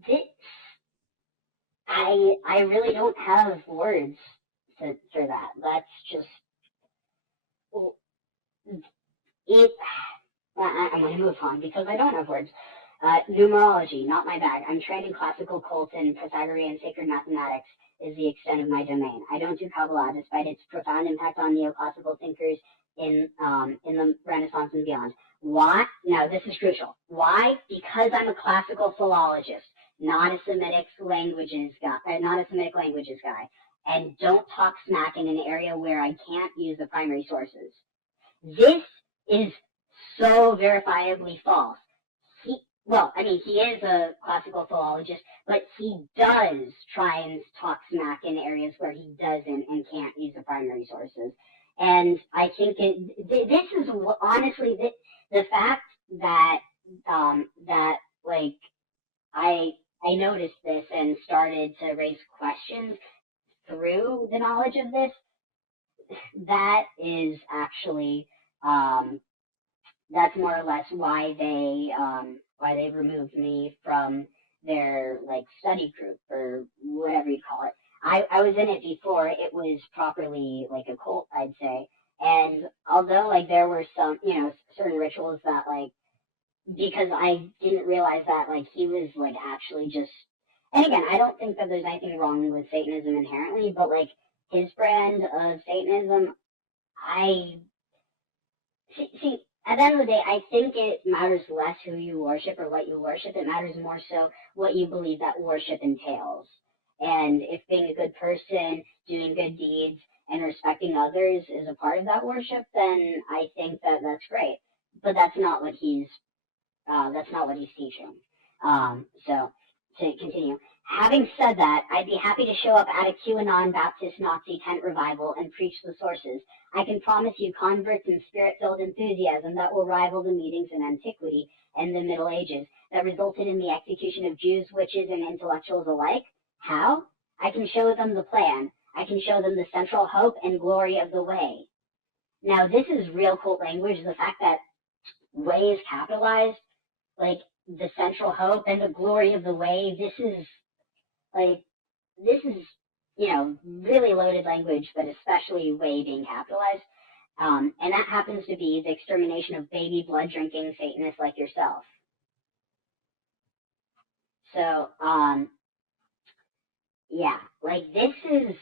This, I really don't have words for that. That's just it. I'm going to move on because I don't have words. Numerology, not my bag. I'm trained in classical cult and Pythagorean sacred mathematics. is the extent of my domain. I don't do Kabbalah, despite its profound impact on neoclassical thinkers in the Renaissance and beyond. Why? Now, this is crucial. Why? Because I'm a classical philologist, not a Semitic languages guy, and don't talk smack in an area where I can't use the primary sources. This is so verifiably false. He is a classical philologist, but he does try and talk smack in areas where he doesn't and can't use the primary sources. And I think this is honestly the fact that I noticed this and started to raise questions through the knowledge of this. That is actually that's more or less why they removed me from their study group or whatever you call it. I was in it before it was properly a cult, I'd say. And although there were some certain rituals that because I didn't realize that he was actually just, and again, I don't think that there's anything wrong with Satanism inherently, but his brand of Satanism, I see at the end of the day, I think it matters less who you worship or what you worship. It matters more so what you believe that worship entails. And if being a good person, doing good deeds, and respecting others is a part of that worship, then I think that that's great. But that's not what he's teaching. So to continue. Having said that, I'd be happy to show up at a QAnon Baptist Nazi tent revival and preach the sources. I can promise you converts and spirit-filled enthusiasm that will rival the meetings in antiquity and the Middle Ages that resulted in the execution of Jews, witches, and intellectuals alike. How? I can show them the plan. I can show them the central hope and glory of the way. Now, this is real cult language. The fact that way is capitalized, the central hope and the glory of the way, this is really loaded language, but especially way being capitalized. And that happens to be the extermination of baby blood drinking Satanists like yourself. So, this is,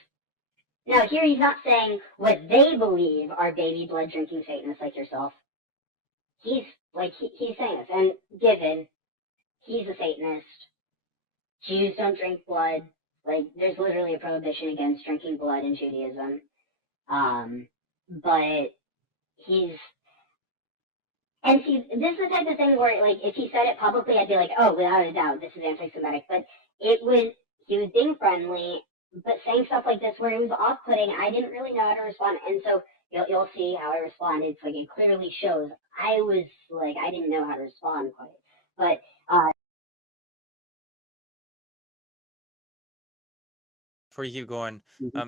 now here he's not saying what they believe are baby blood drinking Satanists like yourself. He's saying this, and given he's a Satanist, Jews don't drink blood. There's literally a prohibition against drinking blood in Judaism. But he's, and see, this is the type of thing where, if he said it publicly, I'd be like, oh, without a doubt, this is anti-Semitic. But he was being friendly, but saying stuff like this where it was off-putting. I didn't really know how to respond. And so you'll see how I responded. It's it clearly shows I was I didn't know how to respond quite. But, Before you keep going,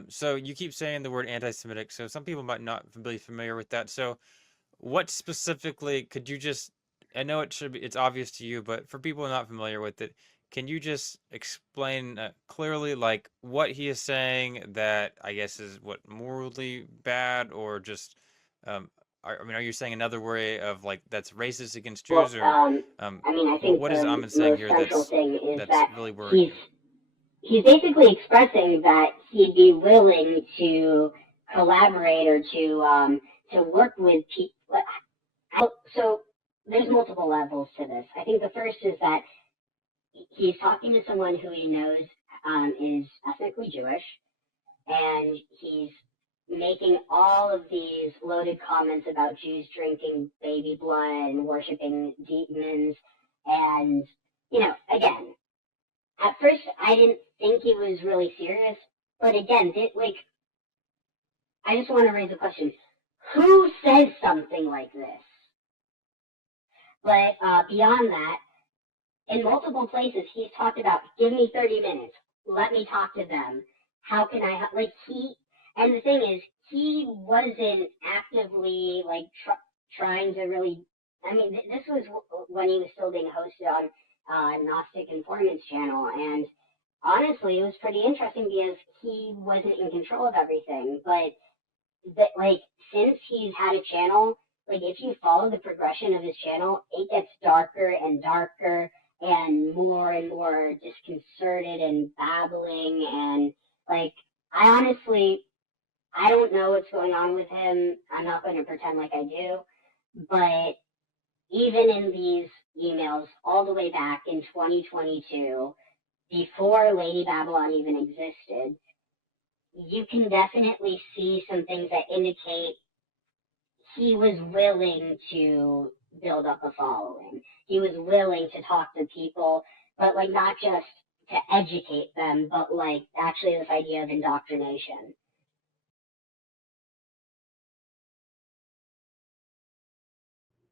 so you keep saying the word anti-Semitic, so some people might not be familiar with that. So what specifically could you just, I know it's obvious to you, but for people not familiar with it, can you just explain clearly what he is saying that I guess is what morally bad, or just are you saying another way of that's racist against Jews, or I think what is Ammon saying here that's really worrying you? He's basically expressing that he'd be willing to collaborate or to work with people. So there's multiple levels to this. I think the first is that he's talking to someone who he knows is ethnically Jewish, and he's making all of these loaded comments about Jews drinking baby blood and worshiping demons. And, again, at first I didn't think he was really serious, but again, I just want to raise a question. Who says something like this? But beyond that, in multiple places, he's talked about, give me 30 minutes. Let me talk to them. How can I help? And the thing is, he wasn't actively, trying to really, this was when he was still being hosted on Gnostic Informants channel, and honestly, it was pretty interesting because he wasn't in control of everything, but, since he's had a channel, if you follow the progression of his channel, it gets darker and darker and more disconcerted and babbling, and Like, I don't know what's going on with him. I'm not going to pretend like I do. But even in these emails all the way back in 2022, before Lady Babylon even existed, you can definitely see some things that indicate he was willing to build up a following. He was willing to talk to people, but like not just to educate them, but like actually this idea of indoctrination.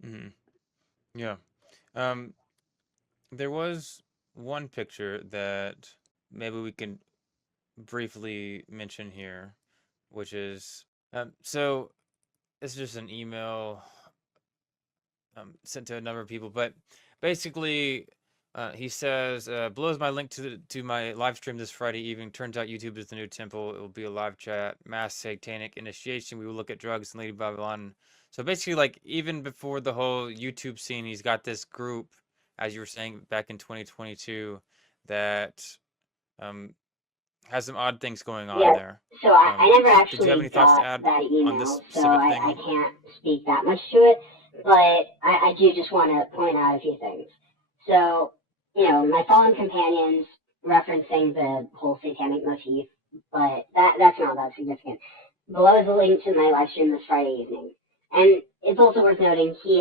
Hmm. Yeah. Um, there was one picture that maybe we can briefly mention here, which is so it's just an email sent to a number of people, but basically he says, blows my link to my live stream this Friday evening. Turns out YouTube is the new temple. It will be a live chat, mass satanic initiation. We will look at drugs and Lady Babylon. So basically, like, even before the whole YouTube scene, he's got this group, as you were saying, back in 2022, that has some odd things going on Yeah, there. so I never Did you have actually any thoughts to got add that on this email, so specific I thing? can't speak that much to it, but I do just want to point out a few things. So, my fallen companions referencing the whole satanic motif, but that's not that significant. Below is a link to my live stream this Friday evening. And it's also worth noting he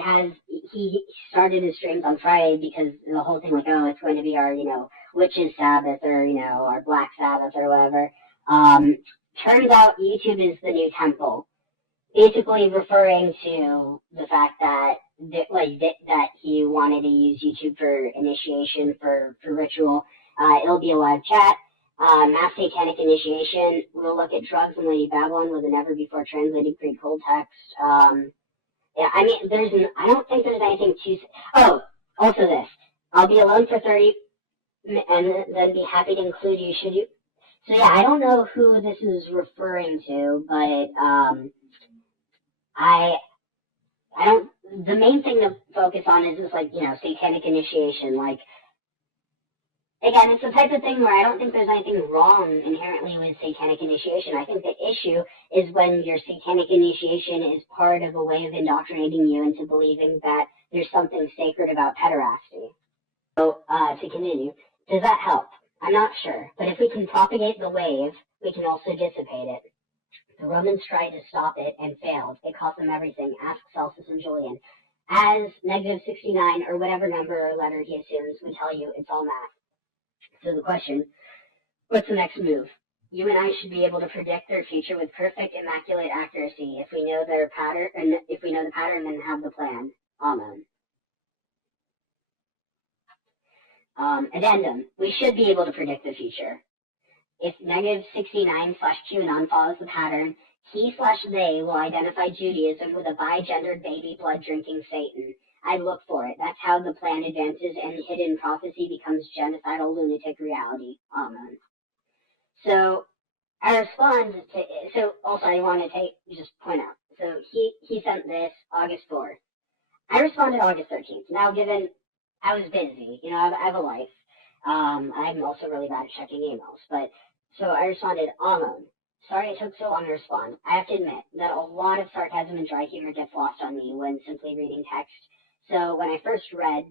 started his streams on Friday because the whole thing like, oh, it's going to be our, witches Sabbath or, our Black Sabbath or whatever. Turns out YouTube is the new temple, basically referring to the fact that he wanted to use YouTube for initiation, for ritual. It'll be a live chat. Mass satanic initiation. We'll look at drugs and Lady Babylon with a never before translated Greek cold text. Yeah, I mean, I don't think there's anything too. Oh, also this. I'll be alone for 30, and then be happy to include you should you. So yeah, I don't know who this is referring to, but I don't. The main thing to focus on is this, like, satanic initiation. Like, again, it's the type of thing where I don't think there's anything wrong inherently with satanic initiation. I think the issue is when your satanic initiation is part of a way of indoctrinating you into believing that there's something sacred about pederasty. So, to continue, does that help? I'm not sure, but if we can propagate the wave, we can also dissipate it. The Romans tried to stop it and failed. It cost them everything. Ask Celsus and Julian. As negative 69 or whatever number or letter he assumes would tell you, it's all math. So the question, what's the next move? You and I should be able to predict their future with perfect, immaculate accuracy if we know their pattern, and if we know the pattern and have the plan. Amen. Addendum. We should be able to predict the future. If negative 69/QAnon follows the pattern, he/they will identify Judaism with a bi-gendered baby blood drinking Satan. I look for it. That's how the plan advances and hidden prophecy becomes genocidal lunatic reality. Amen. So I respond to. So also I want to just point out. So he sent this August 4th. I responded August 13th. Now, given I was busy, I have a life. I'm also really bad at checking emails, but so I responded, Ammon. Sorry it took so long to respond. I have to admit that a lot of sarcasm and dry humor gets lost on me when simply reading text. So when I first read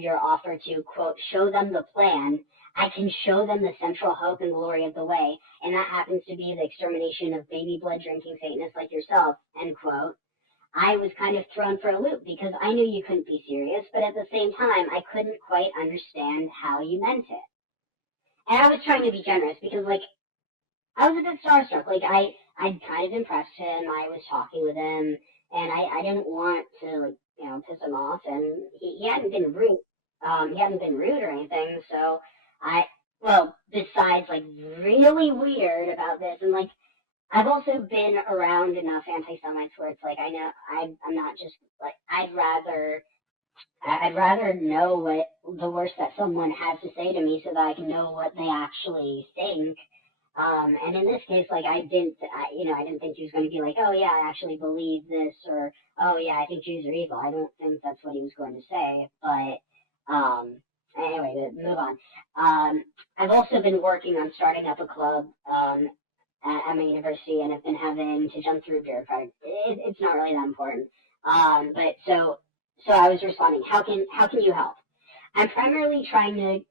your offer to, quote, show them the plan, I can show them the central hope and glory of the way, and that happens to be the extermination of baby blood drinking Satanists like yourself, end quote. I was kind of thrown for a loop because I knew you couldn't be serious, but at the same time, I couldn't quite understand how you meant it. And I was trying to be generous because, like, I was a bit starstruck. Like, I'd kind of impressed him. I was talking with him, and I didn't want to, like, piss him off. And he hadn't been rude. He hadn't been rude or anything. So besides, like, really weird about this, and like, I've also been around enough anti-Semites where it's like I know I'm not just like I'd rather know what the worst that someone has to say to me so that I can know what they actually think. And in this case, like I didn't think he was going to be like, oh yeah, I actually believe this, or oh yeah, I think Jews are evil. I don't think that's what he was going to say, but Anyway, to move on. I've also been working on starting up a club at my university, and I've been having to jump through bureaucratic. It's not really that important. But so I was responding. How can you help? I'm primarily trying to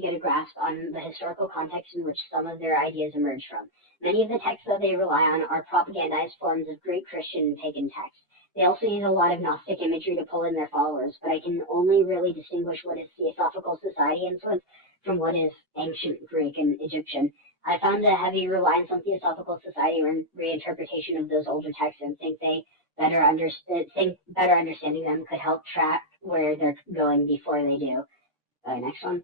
get a grasp on the historical context in which some of their ideas emerge from. Many of the texts that they rely on are propagandized forms of Greek, Christian, and pagan texts. They also use a lot of Gnostic imagery to pull in their followers, but I can only really distinguish what is Theosophical Society influence from what is ancient Greek and Egyptian. I found a heavy reliance on Theosophical Society reinterpretation of those older texts, and think better understanding them could help track where they're going before they do. Next one.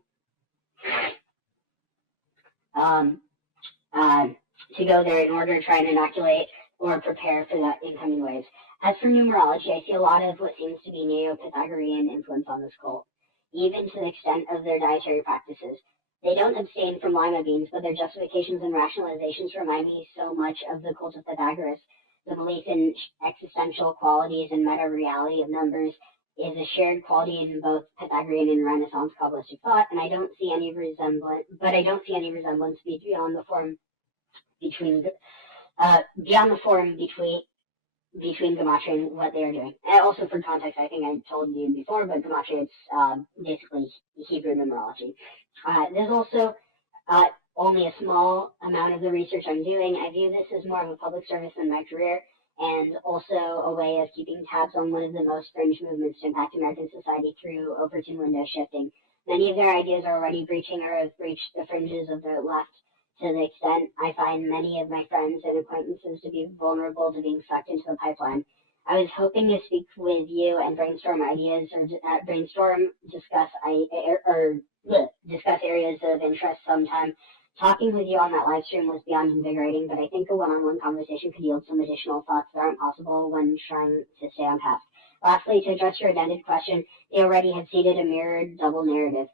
To go there in order to try and inoculate or prepare for the incoming waves. As for numerology, I see a lot of what seems to be Neo-Pythagorean influence on this cult, even to the extent of their dietary practices. They don't abstain from lima beans, but their justifications and rationalizations remind me so much of the cult of Pythagoras. The belief in existential qualities and meta-reality of numbers is a shared quality in both Pythagorean and Renaissance Kabbalistic thought, and I don't see any resemblance beyond the form between Gematria and what they are doing. And also, for context, I think I told you before, but Gematria is basically Hebrew numerology. There's also only a small amount of the research I'm doing. I view this as more of a public service than my career, and also a way of keeping tabs on one of the most fringe movements to impact American society through Overton window shifting. Many of their ideas are already breaching or have breached the fringes of the left to the extent I find many of my friends and acquaintances to be vulnerable to being sucked into the pipeline. I was hoping to speak with you and brainstorm ideas or discuss areas of interest sometime. Talking with you on that live stream was beyond invigorating, but I think a one-on-one conversation could yield some additional thoughts that aren't possible when trying to stay on task. Lastly, to address your amended question, they already have seeded a mirrored double narrative,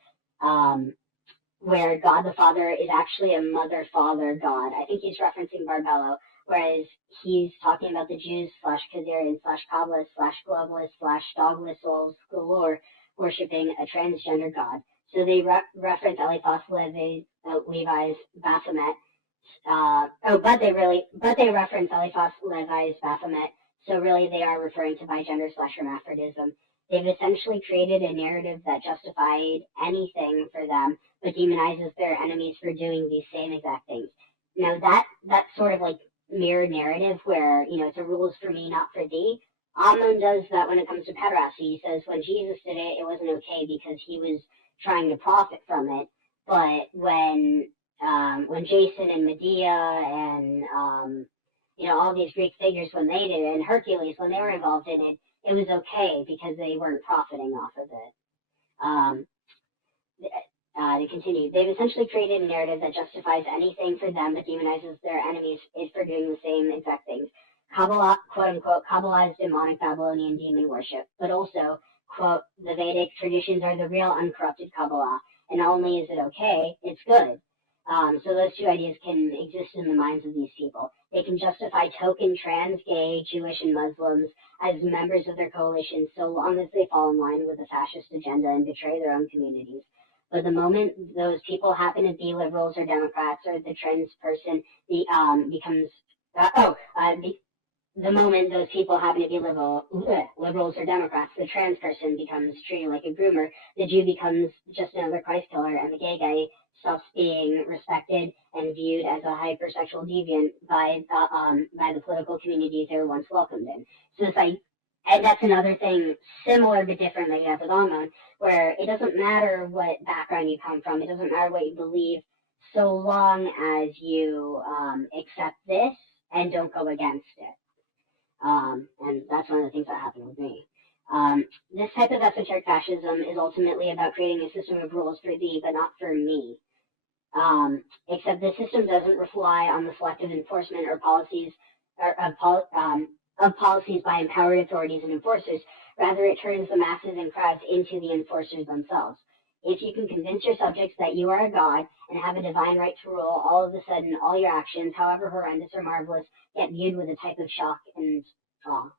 where God the Father is actually a mother-father God. I think he's referencing Barbello, whereas he's talking about the Jews /Khazarians /Kabbalists /globalists /dogless souls galore worshipping a transgender God. So they reference Eliphas Levi's Baphomet. But they reference Eliphas Levi's Baphomet. So really they are referring to bigender /hermaphrodism. They've essentially created a narrative that justified anything for them, but demonizes their enemies for doing these same exact things. Now that's sort of like mirrored narrative where, it's a rules for me, not for thee. Ammon does that when it comes to pederasty. He says when Jesus did it, it wasn't okay because he was trying to profit from it. But when Jason and Medea and all these Greek figures when they did it, and Hercules when they were involved in it, it was okay because they weren't profiting off of it. To continue, they've essentially created a narrative that justifies anything for them but demonizes their enemies for doing the same exact things. Kabbalah, quote unquote, Kabbalah is demonic Babylonian demon worship, but also, quote, the Vedic traditions are the real uncorrupted Kabbalah, and not only is it okay, it's good. So those two ideas can exist in the minds of these people. They can justify token trans, gay, Jewish, and Muslims as members of their coalition so long as they fall in line with the fascist agenda and betray their own communities. But the moment those people happen to be liberals or Democrats, or the trans person the moment those people happen to be liberals or Democrats, the trans person becomes treated like a groomer, the Jew becomes just another Christ killer, and the gay guy stops being respected and viewed as a hypersexual deviant by the political communities they were once welcomed in. So and that's another thing similar but different that you have with Ammon, where it doesn't matter what background you come from, it doesn't matter what you believe, so long as you accept this and don't go against it. And that's one of the things that happened with me. This type of esoteric fascism is ultimately about creating a system of rules for thee, but not for me. Except the system doesn't rely on the selective enforcement or policies of policies by empowered authorities and enforcers. Rather, it turns the masses and crowds into the enforcers themselves. If you can convince your subjects that you are a god and have a divine right to rule, all of a sudden, all your actions, however horrendous or marvelous, get viewed with a type of shock and awe.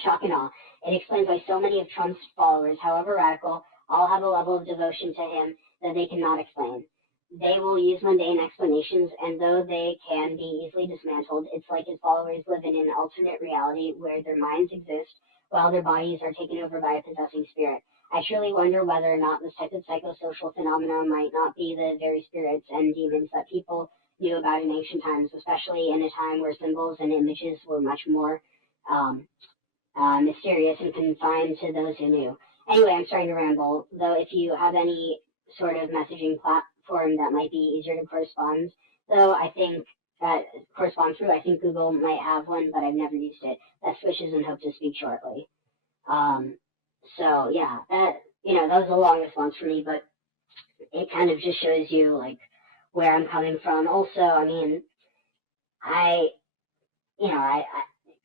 shock and awe. It explains why so many of Trump's followers, however radical, all have a level of devotion to him that they cannot explain. They will use mundane explanations, and though they can be easily dismantled, it's like his followers live in an alternate reality where their minds exist while their bodies are taken over by a possessing spirit. I truly wonder whether or not this type of psychosocial phenomenon might not be the very spirits and demons that people knew about in ancient times, especially in a time where symbols and images were much more mysterious and confined to those who knew. Anyway, I'm starting to ramble, though if you have any sort of messaging platform that might be easier to correspond, though I think correspond through, I think Google might have one, but I've never used it. Best wishes and hope to speak shortly. So yeah, that was a long response for me, but it kind of just shows you like where I'm coming from. Also, I mean,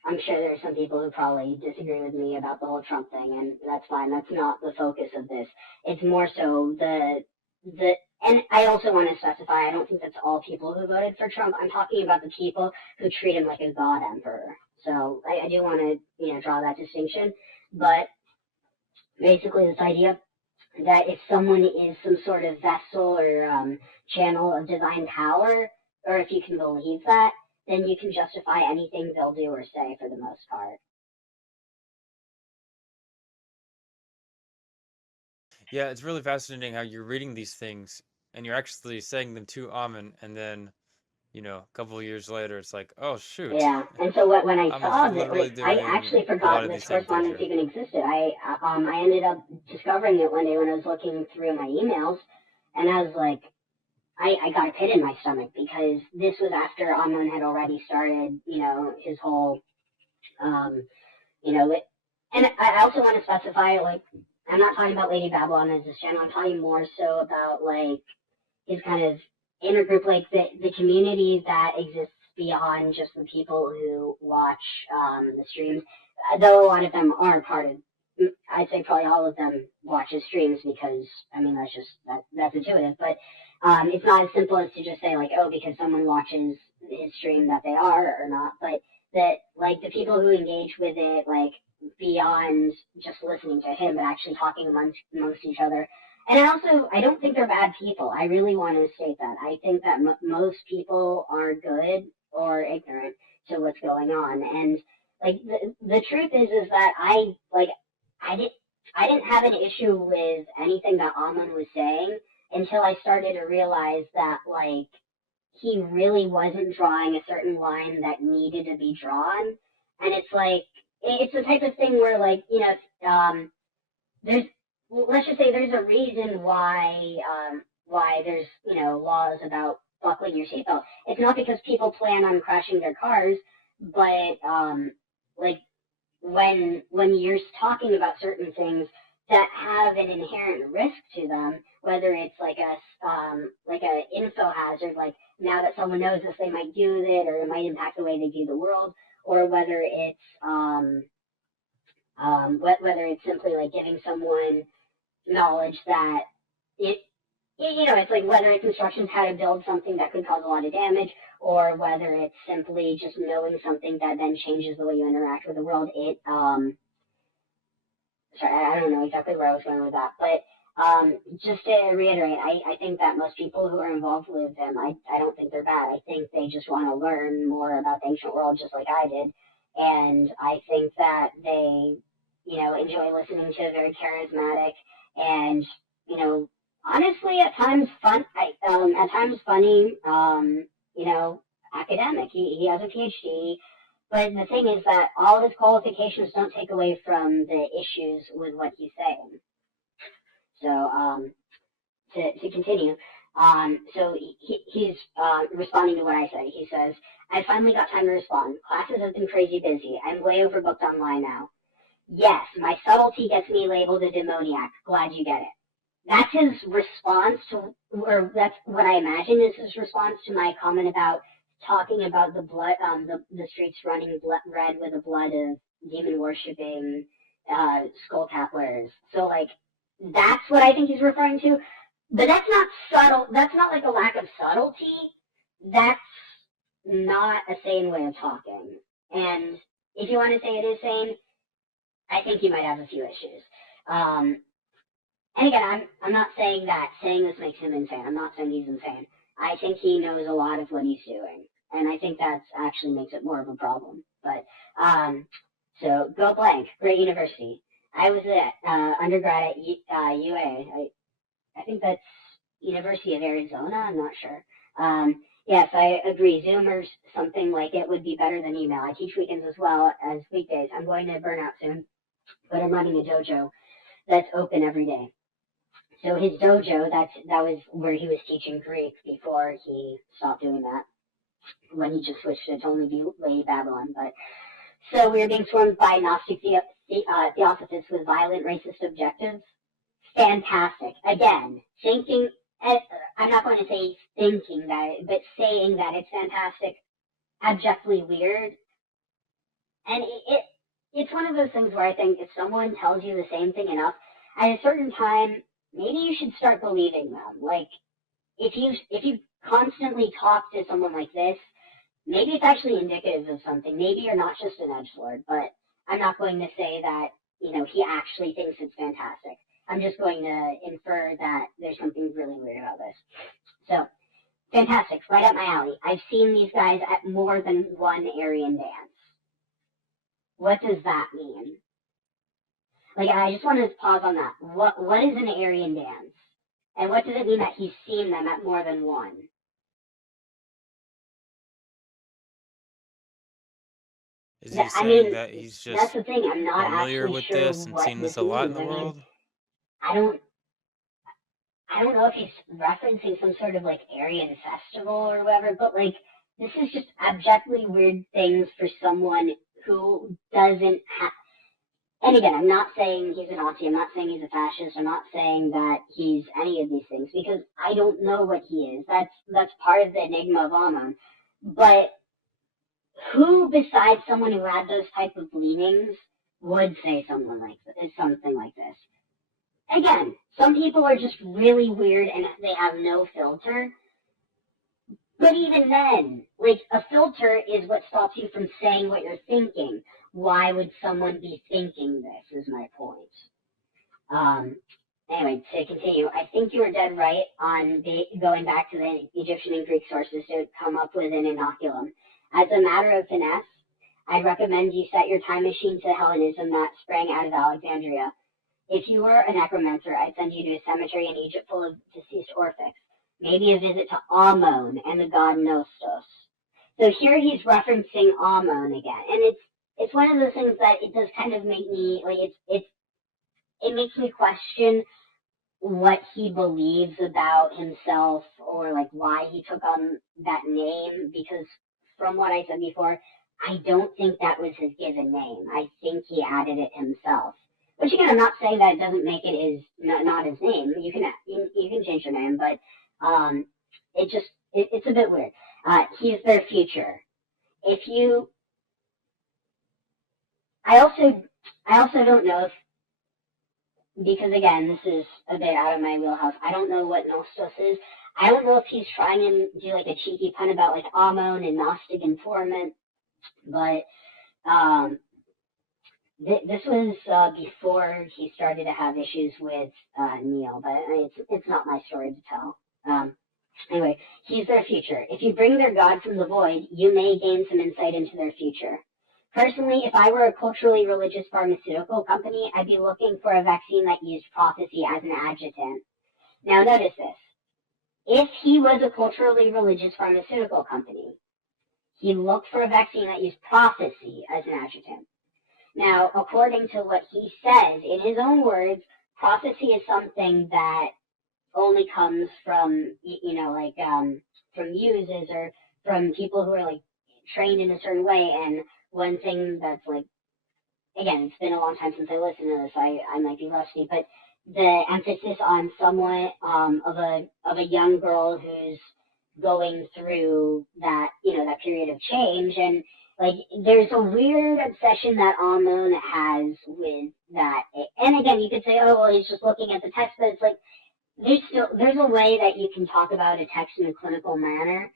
I'm sure there's some people who probably disagree with me about the whole Trump thing, and that's fine. That's not the focus of this. It's more so and I also want to specify, I don't think that's all people who voted for Trump. I'm talking about the people who treat him like a god emperor. So I do want to, draw that distinction. But basically this idea that if someone is some sort of vessel or channel of divine power, or if you can believe that, then you can justify anything they'll do or say for the most part. Yeah, it's really fascinating how you're reading these things and you're actually saying them to Ammon, and then, a couple of years later, it's like, oh shoot. Yeah, and so when I saw literally that, I actually forgot this correspondence even existed. I ended up discovering it one day when I was looking through my emails, and I was like, I got a pit in my stomach, because this was after Ammon had already started, his whole, and I also want to specify, like, I'm not talking about Lady Babylon as this channel. I'm talking more so about, like, his kind of inner group, like the community that exists beyond just the people who watch the streams. Though a lot of them are part of, I'd say probably all of them watch his streams, because, I mean, that's intuitive. But it's not as simple as to just say, like, oh, because someone watches his stream that they are or not. But that, like, the people who engage with it, like, beyond just listening to him, but actually talking amongst each other. And I don't think they're bad people. I really want to state that. I think that most people are good or ignorant to what's going on. And like the truth is that I didn't have an issue with anything that Ammon was saying until I started to realize that, like, he really wasn't drawing a certain line that needed to be drawn. And it's like, it's the type of thing where, like, let's just say there's a reason why there's, laws about buckling your seatbelt. It's not because people plan on crashing their cars, but like when you're talking about certain things that have an inherent risk to them, whether it's like a info hazard, like now that someone knows this, they might do it, or it might impact the way they view the world, or whether it's simply like giving someone knowledge that it's like whether it's instructions how to build something that could cause a lot of damage, or whether it's simply just knowing something that then changes the way you interact with the world. I don't know exactly where I was going with that, but just to reiterate, I think that most people who are involved with him, I don't think they're bad. I think they just want to learn more about the ancient world, just like I did, and I think that they, enjoy listening to a very charismatic and, honestly, at times at times funny, academic. He has a PhD, but the thing is that all of his qualifications don't take away from the issues with what he's saying. So, to continue, so he's responding to what I say. He says, I finally got time to respond. Classes have been crazy busy. I'm way overbooked online now. Yes, my subtlety gets me labeled a demoniac. Glad you get it. That's his response to, or that's what I imagine is his response to my comment about talking about the blood, the streets running red with the blood of demon worshipping skullcap wearers. So, like, that's what I think he's referring to. But that's not subtle. That's not like a lack of subtlety. That's not a sane way of talking. And if you want to say it is sane, I think he might have a few issues. And again, I'm not saying that saying this makes him insane. I'm not saying he's insane. I think he knows a lot of what he's doing, and I think that actually makes it more of a problem. But so go blank, great university. I was at undergrad at UA. I think that's University of Arizona. I'm not sure. Yes, I agree. Zoom or something like it would be better than email. I teach weekends as well as weekdays. I'm going to burn out soon, but I'm running a dojo that's open every day. So his dojo, that was where he was teaching Greek before he stopped doing that, when he just switched it to only be Lady Babylon. But so we were being swarmed by Gnostic theosophists with violent racist objectives. Fantastic. Again, thinking, I'm not going to say thinking that, but saying that it's fantastic, abjectly weird. And it's one of those things where I think if someone tells you the same thing enough, at a certain time, maybe you should start believing them. Like, if you constantly talk to someone like this, maybe it's actually indicative of something. Maybe you're not just an edgelord, but I'm not going to say that, he actually thinks it's fantastic. I'm just going to infer that there's something really weird about this. So, fantastic, right up my alley. I've seen these guys at more than one Aryan dance. What does that mean? Like, I just want to pause on that. What is an Aryan dance? And what does it mean that he's seen them at more than one? Is he saying that he's just that's the thing. I'm not familiar actually with sure this and what seen this this a lot in means. the world? I don't know if he's referencing some sort of like Aryan festival or whatever, but like this is just abjectly weird things for someone who doesn't have. And again, I'm not saying he's a Nazi. I'm not saying he's a fascist. I'm not saying that he's any of these things because I don't know what he is. That's part of the enigma of Ammon. But who besides someone who had those type of leanings would say something like this? Again, some people are just really weird and they have no filter. But even then, like, a filter is what stops you from saying what you're thinking. Why would someone be thinking this, is my point. Anyway, to continue, I think you were dead right on going back to the Egyptian and Greek sources to come up with an inoculum. As a matter of finesse, I'd recommend you set your time machine to Hellenism that sprang out of Alexandria. If you were a necromancer, I'd send you to a cemetery in Egypt full of deceased orphics. Maybe a visit to Ammon and the god Nostos. So here he's referencing Ammon again, and it's one of those things that it does kind of make me like it makes me question what he believes about himself or like why he took on that name, because from what I said before, I don't think that was his given name. I think he added it himself. Which again, I'm not saying that it doesn't make it not his name. You can change your name, but it's a bit weird. He's their future. I also don't know if, because again, this is a bit out of my wheelhouse. I don't know what Nostos is. I don't know if he's trying to do like a cheeky pun about like Ammon and Gnostic informant, but this was before he started to have issues with Neil, but it's not my story to tell. Anyway, he's their future. If you bring their god from the void, you may gain some insight into their future. Personally, if I were a culturally religious pharmaceutical company, I'd be looking for a vaccine that used prophecy as an adjutant. Now notice this. If he was a culturally religious pharmaceutical company, he looked for a vaccine that used prophecy as an adjutant. Now, according to what he says, in his own words, prophecy is something that only comes from, from muses or from people who are, like, trained in a certain way. And one thing that's, like, again, it's been a long time since I listened to this, I might be rusty, but the emphasis on somewhat of a young girl who's going through that, that period of change. And, like, there's a weird obsession that Ammon has with that. And again, you could say, oh, well, he's just looking at the text, but it's like, there's a way that you can talk about a text in a clinical manner,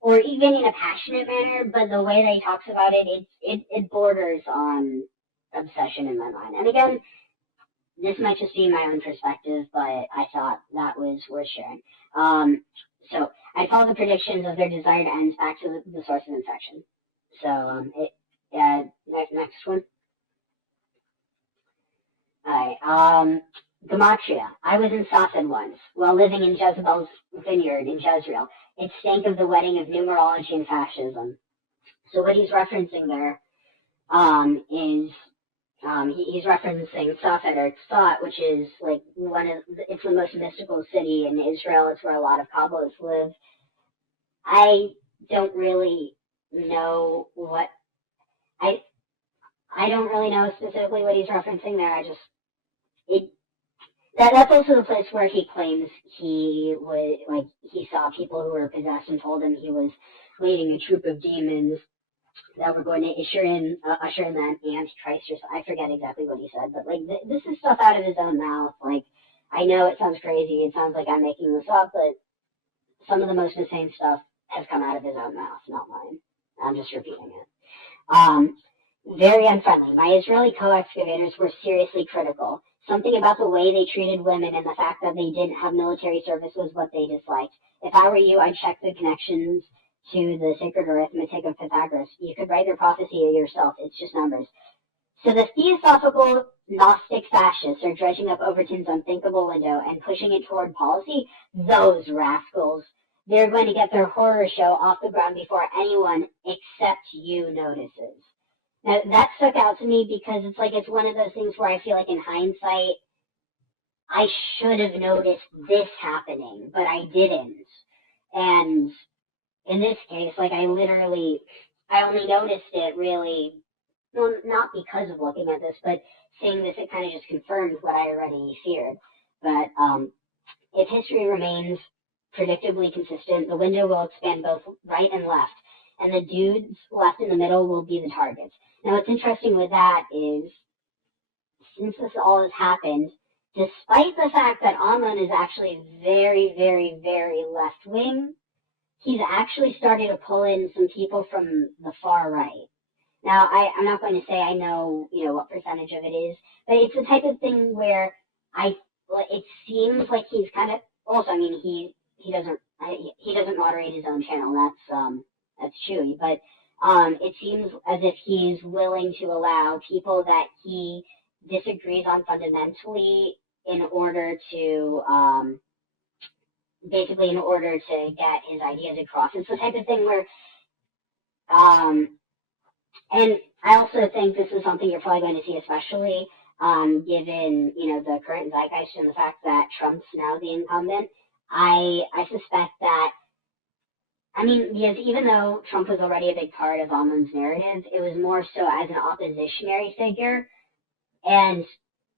or even in a passionate manner, but the way that he talks about it, it borders on a obsession in my mind. And again, this might just be my own perspective, but I thought that was worth sharing. So I follow the predictions of their desired ends back to the source of infection. So next one. All right. Gematria. I was in Safed once, while living in Jezebel's vineyard in Jezreel. It stank of the wedding of numerology and fascism. So what he's referencing there is he's referencing Safed or Tzfat, which is like it's the most mystical city in Israel. It's where a lot of Kabbalists live. I don't really know what I don't really know specifically what he's referencing there. That's also the place where he claims he saw people who were possessed and told him he was leading a troop of demons that were going to usher in that Antichrist or something. I forget exactly what he said, but like this is stuff out of his own mouth. Like, I know it sounds crazy. It sounds like I'm making this up, but some of the most insane stuff has come out of his own mouth, not mine. I'm just repeating it. Very unfriendly. My Israeli co-excavators were seriously critical. Something about the way they treated women and the fact that they didn't have military service was what they disliked. If I were you, I'd check the connections to the sacred arithmetic of Pythagoras. You could write your prophecy yourself. It's just numbers. So the theosophical Gnostic fascists are dredging up Overton's unthinkable window and pushing it toward policy. Those rascals. They're going to get their horror show off the ground before anyone except you notices. Now, that stuck out to me because it's one of those things where I feel like in hindsight, I should have noticed this happening, but I didn't. And in this case, I only noticed it really, well, not because of looking at this, but seeing this, it kind of just confirmed what I already feared. But if history remains predictably consistent, the window will expand both right and left, and the dudes left in the middle will be the targets. Now, what's interesting with that is, since this all has happened, despite the fact that Ammon is actually very, very, very left-wing, he's actually started to pull in some people from the far right. Now, I'm not going to say I know, what percentage of it is, but it's the type of thing where it seems like he's kind of, also, I mean, he doesn't moderate his own channel, that's Chewy, but it seems as if he's willing to allow people that he disagrees on fundamentally in order to get his ideas across. It's the type of thing where and I also think this is something you're probably going to see, especially given the current zeitgeist and the fact that Trump's now the incumbent. I suspect that, because even though Trump was already a big part of Ammon's narrative, it was more so as an oppositionary figure. And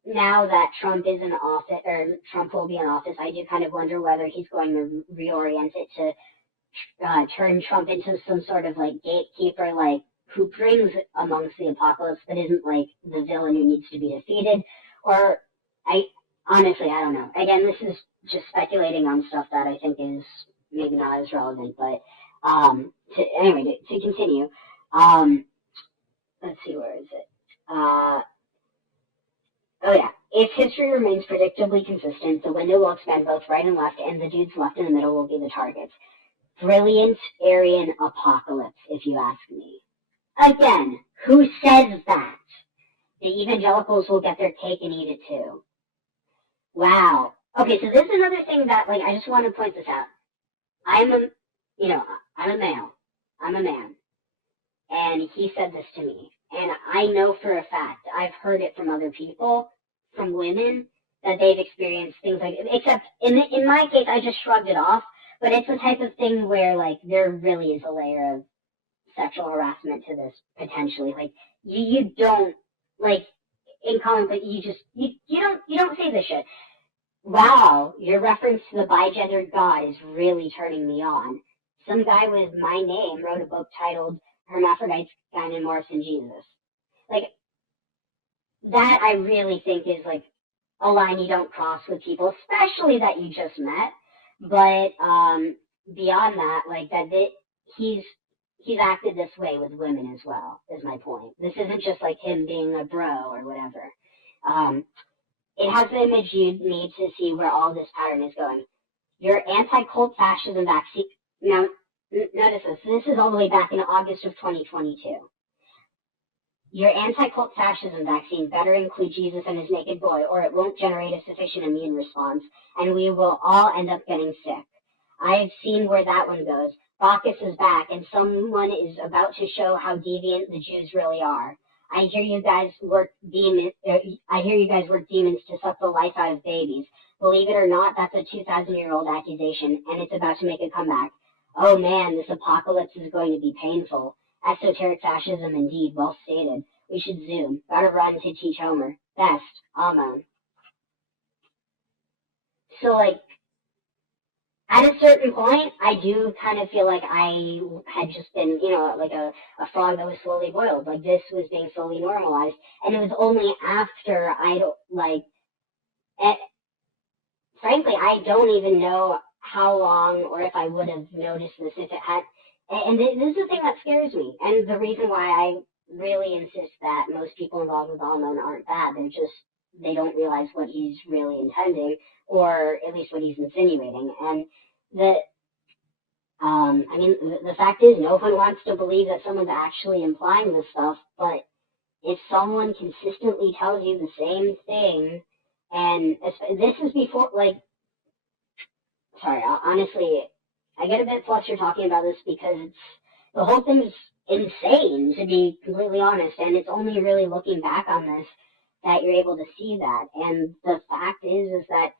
now that Trump is in office, or Trump will be in office, I do kind of wonder whether he's going to reorient it to turn Trump into some sort of gatekeeper, who brings amongst the apocalypse, but isn't the villain who needs to be defeated. Or honestly, I don't know. Again, this is just speculating on stuff that I think is maybe not as relevant, but to continue, let's see, where is it? If history remains predictably consistent, the window will expand both right and left, and the dudes left in the middle will be the targets. Brilliant Aryan apocalypse, if you ask me. Again, who says that? The evangelicals will get their cake and eat it too. Wow. Okay, so this is another thing that, I just want to point this out. I'm a male. I'm a man. And he said this to me. And I know for a fact, I've heard it from other people, from women, that they've experienced things like it. Except, in my case, I just shrugged it off. But it's the type of thing where, there really is a layer of sexual harassment to this, potentially. You don't, in common, but you don't say this shit. Wow, your reference to the bigendered God is really turning me on. Some guy with my name wrote a book titled Hermaphrodites, Gynemorphs, and Jesus. That I really think is, a line you don't cross with people, especially that you just met. But beyond that, he's acted this way with women as well, is my point. This isn't just like him being a bro or whatever. It has the image you need to see where all this pattern is going. Your anti-cult fascism vaccine. Now, notice this. This is all the way back in August of 2022. Your anti-cult fascism vaccine better include Jesus and his naked boy, or it won't generate a sufficient immune response, and we will all end up getting sick. I've seen where that one goes. Bacchus is back, and someone is about to show how deviant the Jews really are. I hear you guys work demons to suck the life out of babies. Believe it or not, that's a 2,000-year-old accusation, and it's about to make a comeback. Oh man, this apocalypse is going to be painful. Esoteric fascism indeed, well stated. We should zoom. Gotta run to teach Homer. Best, Ammon. So, like, at a certain point, I do kind of feel like I had just been, like a frog that was slowly boiled. Like, this was being slowly normalized. And it was only after frankly, I don't even know how long or if I would have noticed this if it had. And this is the thing that scares me. And the reason why I really insist that most people involved with Ammon aren't bad. They don't realize what he's really intending, or at least what he's insinuating. And the fact is, no one wants to believe that someone's actually implying this stuff, but if someone consistently tells you the same thing, and this is before, honestly, I get a bit flustered talking about this because the whole thing's insane, to be completely honest, and it's only really looking back on this that you're able to see that. And the fact is that,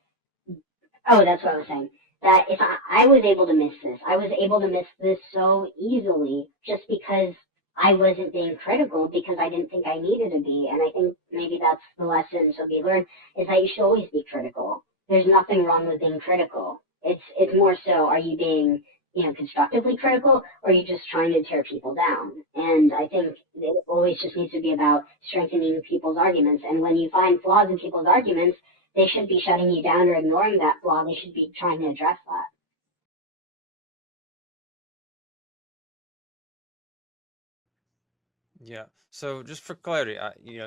that's what I was saying, that if I was able to miss this, I was able to miss this so easily just because I wasn't being critical, because I didn't think I needed to be. And I think maybe that's the lesson to be learned, is that you should always be critical. There's nothing wrong with being critical. It's more so, are you being, constructively critical, or are you just trying to tear people down? And I think it always just needs to be about strengthening people's arguments. And when you find flaws in people's arguments, they should be shutting you down or ignoring that flaw. They should be trying to address that. Yeah. So just for clarity,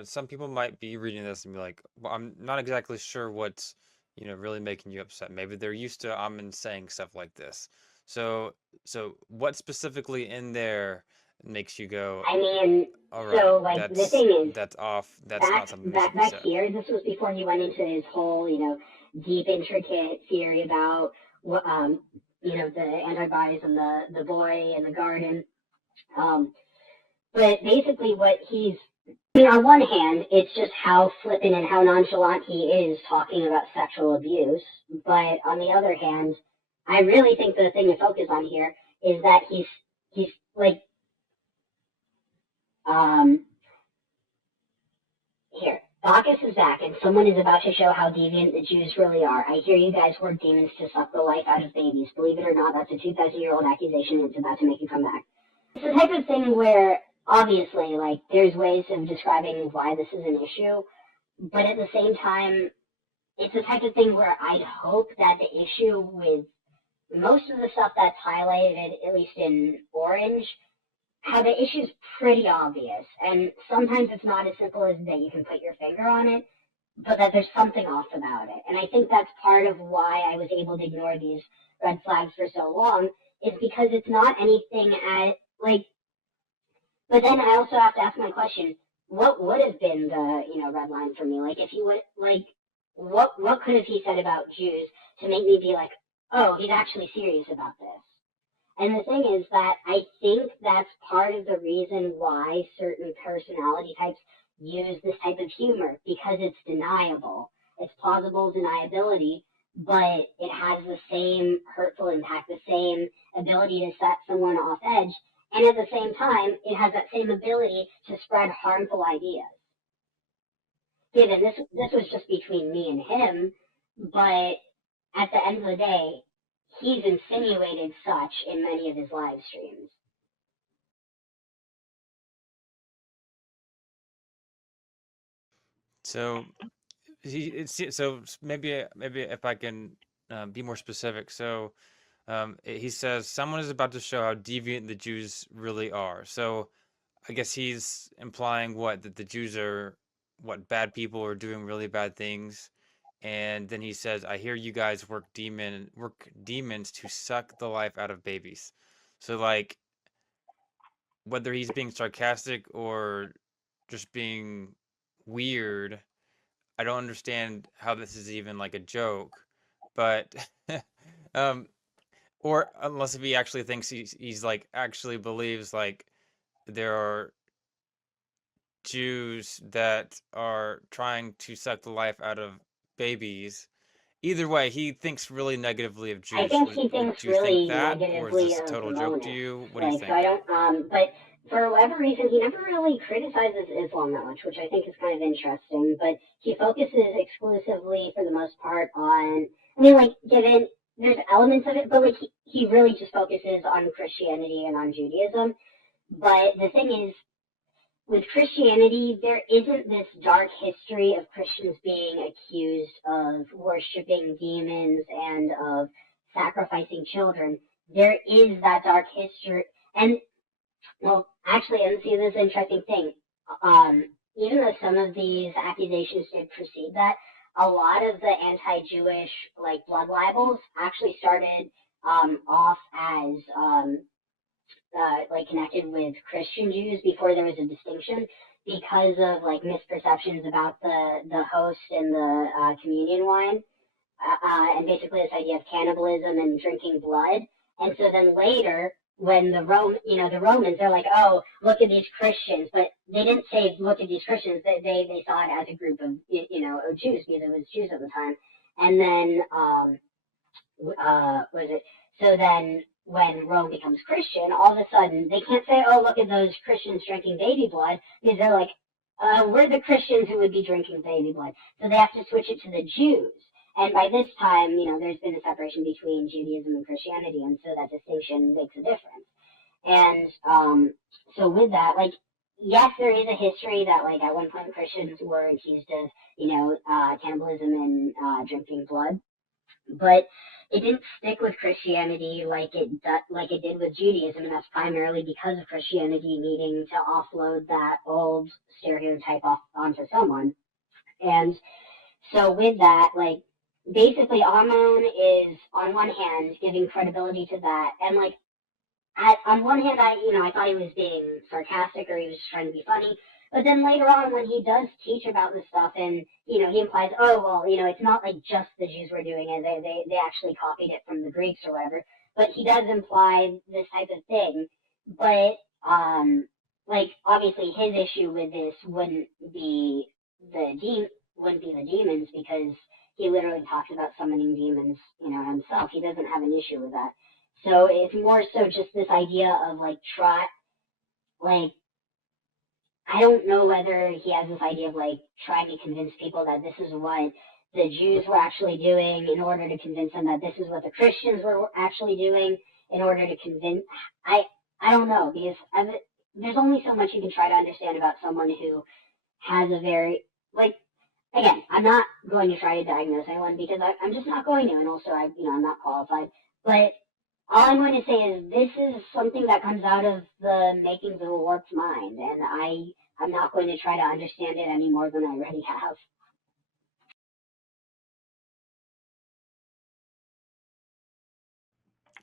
some people might be reading this and be like, well, I'm not exactly sure what's, really making you upset. Maybe they're used to Ammon saying stuff like this. So what specifically in there makes you go, I mean, all so right, the thing is, that's off. That's not something that should be back said. here, this was before he went into his whole, deep, intricate theory about what, the antibodies and the boy in the garden. But basically what on one hand, it's just how flippant and how nonchalant he is talking about sexual abuse. But on the other hand, I really think the thing to focus on here is that he's like, here, Bacchus is back, and someone is about to show how deviant the Jews really are. I hear you guys work demons to suck the life out of babies. Believe it or not, that's a 2,000-year-old accusation, and it's about to make a comeback. It's the type of thing where, obviously, there's ways of describing why this is an issue, but at the same time, it's the type of thing where I'd hope that the issue with most of the stuff that's highlighted, at least in orange, how the issue's pretty obvious, and sometimes it's not as simple as that you can put your finger on it, but that there's something off about it. And I think that's part of why I was able to ignore these red flags for so long, is because it's not anything but then I also have to ask my question, what would have been the, red line for me? If you would, what could have he said about Jews to make me be like, oh, he's actually serious about this? And the thing is that I think that's part of the reason why certain personality types use this type of humor, because it's deniable. It's plausible deniability, but it has the same hurtful impact, the same ability to set someone off edge, and at the same time, it has that same ability to spread harmful ideas. Given this was just between me and him, but at the end of the day, he's insinuated such in many of his live streams. So maybe if I can be more specific. So He says someone is about to show how deviant the Jews really are. So I guess he's implying what, that the Jews are what, bad people or doing really bad things. And then he says, I hear you guys work demons to suck the life out of babies. So like, whether he's being sarcastic or just being weird, I don't understand how this is even like a joke. But um or unless if he actually thinks he's like actually believes like there are Jews that are trying to suck the life out of babies. Either way, he thinks really negatively of I Jews. think he thinks Do you think really that, or is negatively this a of total the joke to monists. you? What do you Like, so think? I don't, but for whatever reason, he never really criticizes Islam that much, which I think is kind of interesting. But he focuses exclusively, for the most part, on, I mean, like, given, there's elements of it, but like, he really just focuses on Christianity and on Judaism. But the thing is, with Christianity, there isn't this dark history of Christians being accused of worshiping demons and of sacrificing children. There is that dark history. And, well, actually, and see this interesting thing. Even though some of these accusations did precede that, a lot of the anti-Jewish, like, blood libels actually started off as like connected with Christian Jews before there was a distinction, because of like misperceptions about the host and the communion wine, and basically this idea of cannibalism and drinking blood. And so then later, when the Romans, they're like, oh, look at these Christians, but they didn't say look at these Christians. They saw it as a group of of Jews, because it was Jews at the time. And then was it? So then, when Rome becomes Christian, all of a sudden they can't say, "Oh, look at those Christians drinking baby blood," because they're like, "We're the Christians who would be drinking baby blood." So they have to switch it to the Jews. And by this time, there's been a separation between Judaism and Christianity, and so that distinction makes a difference. And so with that, like, yes, there is a history that, like, at one point Christians were accused of, cannibalism and drinking blood, but it didn't stick with Christianity like it did with Judaism, and that's primarily because of Christianity needing to offload that old stereotype off onto someone. And so with that, like, basically Ammon is on one hand giving credibility to that, and like on one hand I thought he was being sarcastic, or he was just trying to be funny. But then later on, when he does teach about this stuff, and he implies, oh well, it's not like just the Jews were doing it; they actually copied it from the Greeks or whatever. But he does imply this type of thing. But like, obviously his issue with this wouldn't be the demons, because he literally talks about summoning demons, himself. He doesn't have an issue with that. So it's more so just this idea of like I don't know whether he has this idea of like trying to convince people that this is what the Jews were actually doing, in order to convince them that this is what the Christians were actually doing, in order to convince. I don't know, because there's only so much you can try to understand about someone who has a very, like, again, I'm not going to try to diagnose anyone, because I'm just not going to, and also I'm not qualified. But all I'm going to say is this is something that comes out of the makings of a warped mind, and I'm not going to try to understand it any more than I already have.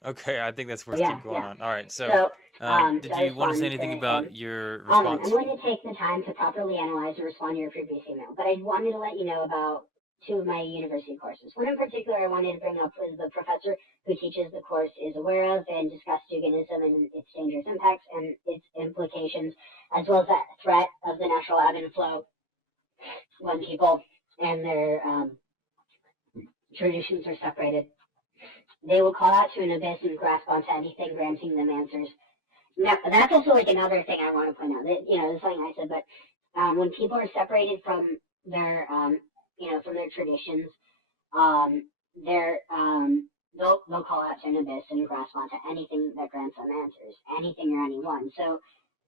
Okay, I think that's worth keep going on. All right, so did So I you want to say respond anything to, about your I'm response? going to take the time to properly analyze and respond to your previous email, but I wanted to let you know about two of my university courses. One in particular I wanted to bring up was the professor who teaches the course is aware of and discussed Judaism and its dangerous impacts and its implications, as well as that threat of the natural ebb and flow when people and their traditions are separated. They will call out to an abyss and grasp onto anything, granting them answers. Now, that's also like another thing I want to point out. That, there's something I said, but when people are separated from their, from their traditions, they'll call out to an abyss and grasp onto anything that grants them answers, anything or anyone. So,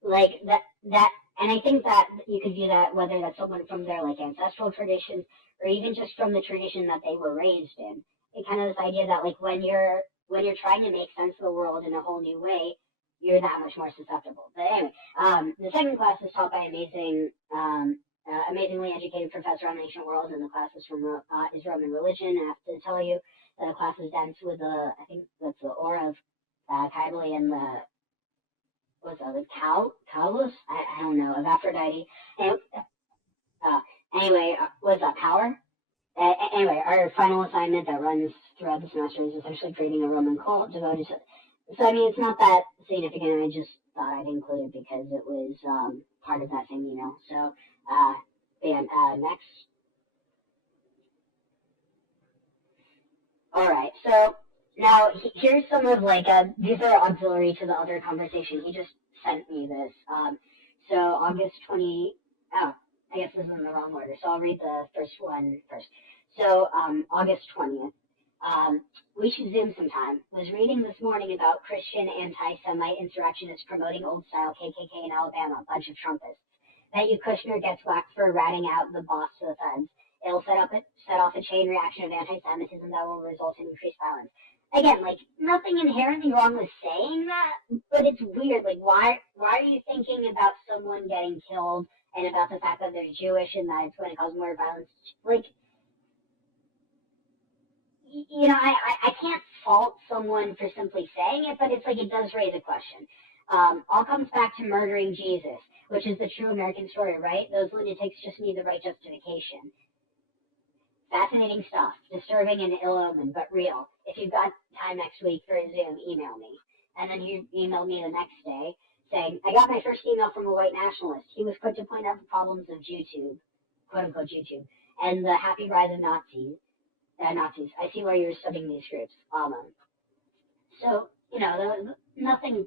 like that, and I think that you could view that whether that's someone from their like ancestral traditions, or even just from the tradition that they were raised in. It kind of this idea that like when you're when you're trying to make sense of the world in a whole new way, you're that much more susceptible. But anyway, the second class is taught by amazingly educated professor on ancient world, and the class is from Israel and religion. I have to tell you, the class is dense with I think that's the aura of Kybele and the Cowlus? I don't know, of Aphrodite. Anyway, what's that, power? Anyway, our final assignment that runs throughout the semester is essentially creating a Roman cult devoted to. So, I mean, it's not that significant. I just thought I'd include it because it was part of that same email. So, next. All right. So now here's some of these are auxiliary to the other conversation. He just sent me this. So August 20. Oh, I guess this is in the wrong order. So I'll read the first one first. So August 20th. We should Zoom sometime. Was reading this morning about Christian anti-Semite insurrectionists promoting old-style KKK in Alabama, bunch of Trumpists. Bet you Kushner gets whacked for ratting out the boss to the feds. It'll set off a chain reaction of anti-Semitism that will result in increased violence. Again, nothing inherently wrong with saying that, but it's weird. Why are you thinking about someone getting killed and about the fact that they're Jewish and that it's going to cause more violence? I can't fault someone for simply saying it, but it's it does raise a question. All comes back to murdering Jesus, which is the true American story, right? Those lunatics just need the right justification. Fascinating stuff, disturbing and ill-omened, but real. If you've got time next week for a Zoom, email me. And then you emailed me the next day saying, I got my first email from a white nationalist. He was quick to point out the problems of YouTube, quote-unquote YouTube, and the happy rise of Nazis. I see why you're studying these groups. So, there was nothing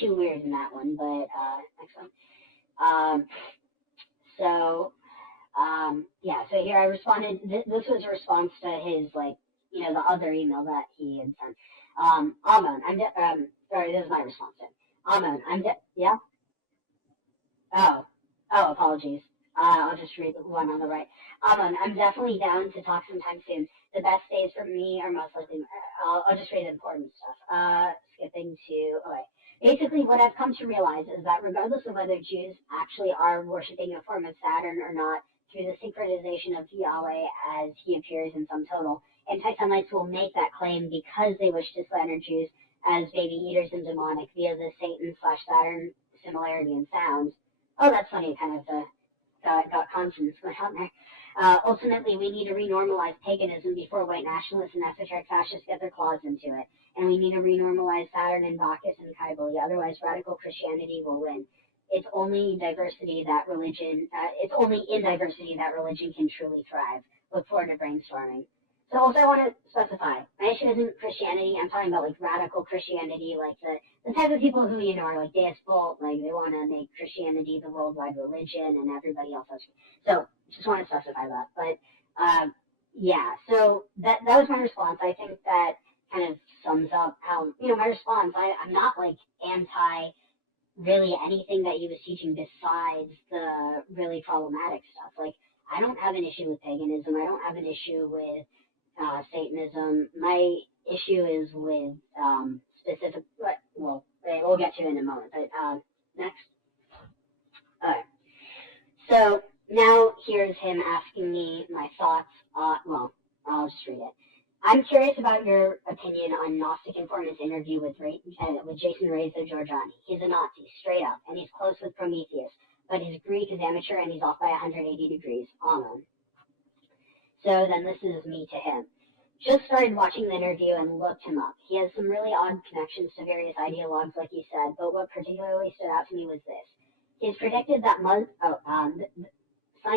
too weird in that one, but next one. So here I responded. This was a response to his, the other email that he had sent. Ammon, sorry, this is my response to him. Ammon, yeah? Oh, apologies. I'll just read the one on the right. Ammon, I'm definitely down to talk sometime soon. The best days for me are most likely, I'll just read the important stuff. Skipping to, okay. Basically, what I've come to realize is that regardless of whether Jews actually are worshiping a form of Saturn or not, through the synchronization of Yahweh as he appears in sum total, anti-Semites will make that claim because they wish to slander Jews as baby eaters and demonic via the Satan/Saturn similarity in sounds. Oh, that's funny, kind of got conscience went out there. Ultimately, we need to renormalize paganism before white nationalists and esoteric fascists get their claws into it. And we need to renormalize Saturn and Bacchus and Kybele. Otherwise, radical Christianity will win. It's only in diversity that religion can truly thrive. Look forward to brainstorming. So also I want to specify, my issue isn't Christianity. I'm talking about radical Christianity, the type of people who, are deist cult, they want to make Christianity the worldwide religion and everybody else has. So just want to specify that. But so that was my response. I think that kind of sums up how, my response. I'm not anti really anything that he was teaching besides the really problematic stuff. I don't have an issue with paganism. I don't have an issue with Satanism. My issue is with specific, well, we'll get to in a moment, but next. Okay. So now here's him asking me my thoughts. Well, I'll just read it. I'm curious about your opinion on Gnostic Informant's interview with Jason Reza Giorgiani. He's a Nazi, straight up, and he's close with Prometheus, but his Greek is amateur and he's off by 180 degrees. Amen. So then this is me to him. Just started watching the interview and looked him up. He has some really odd connections to various ideologues, like you said, but what particularly stood out to me was this. He's predicted that something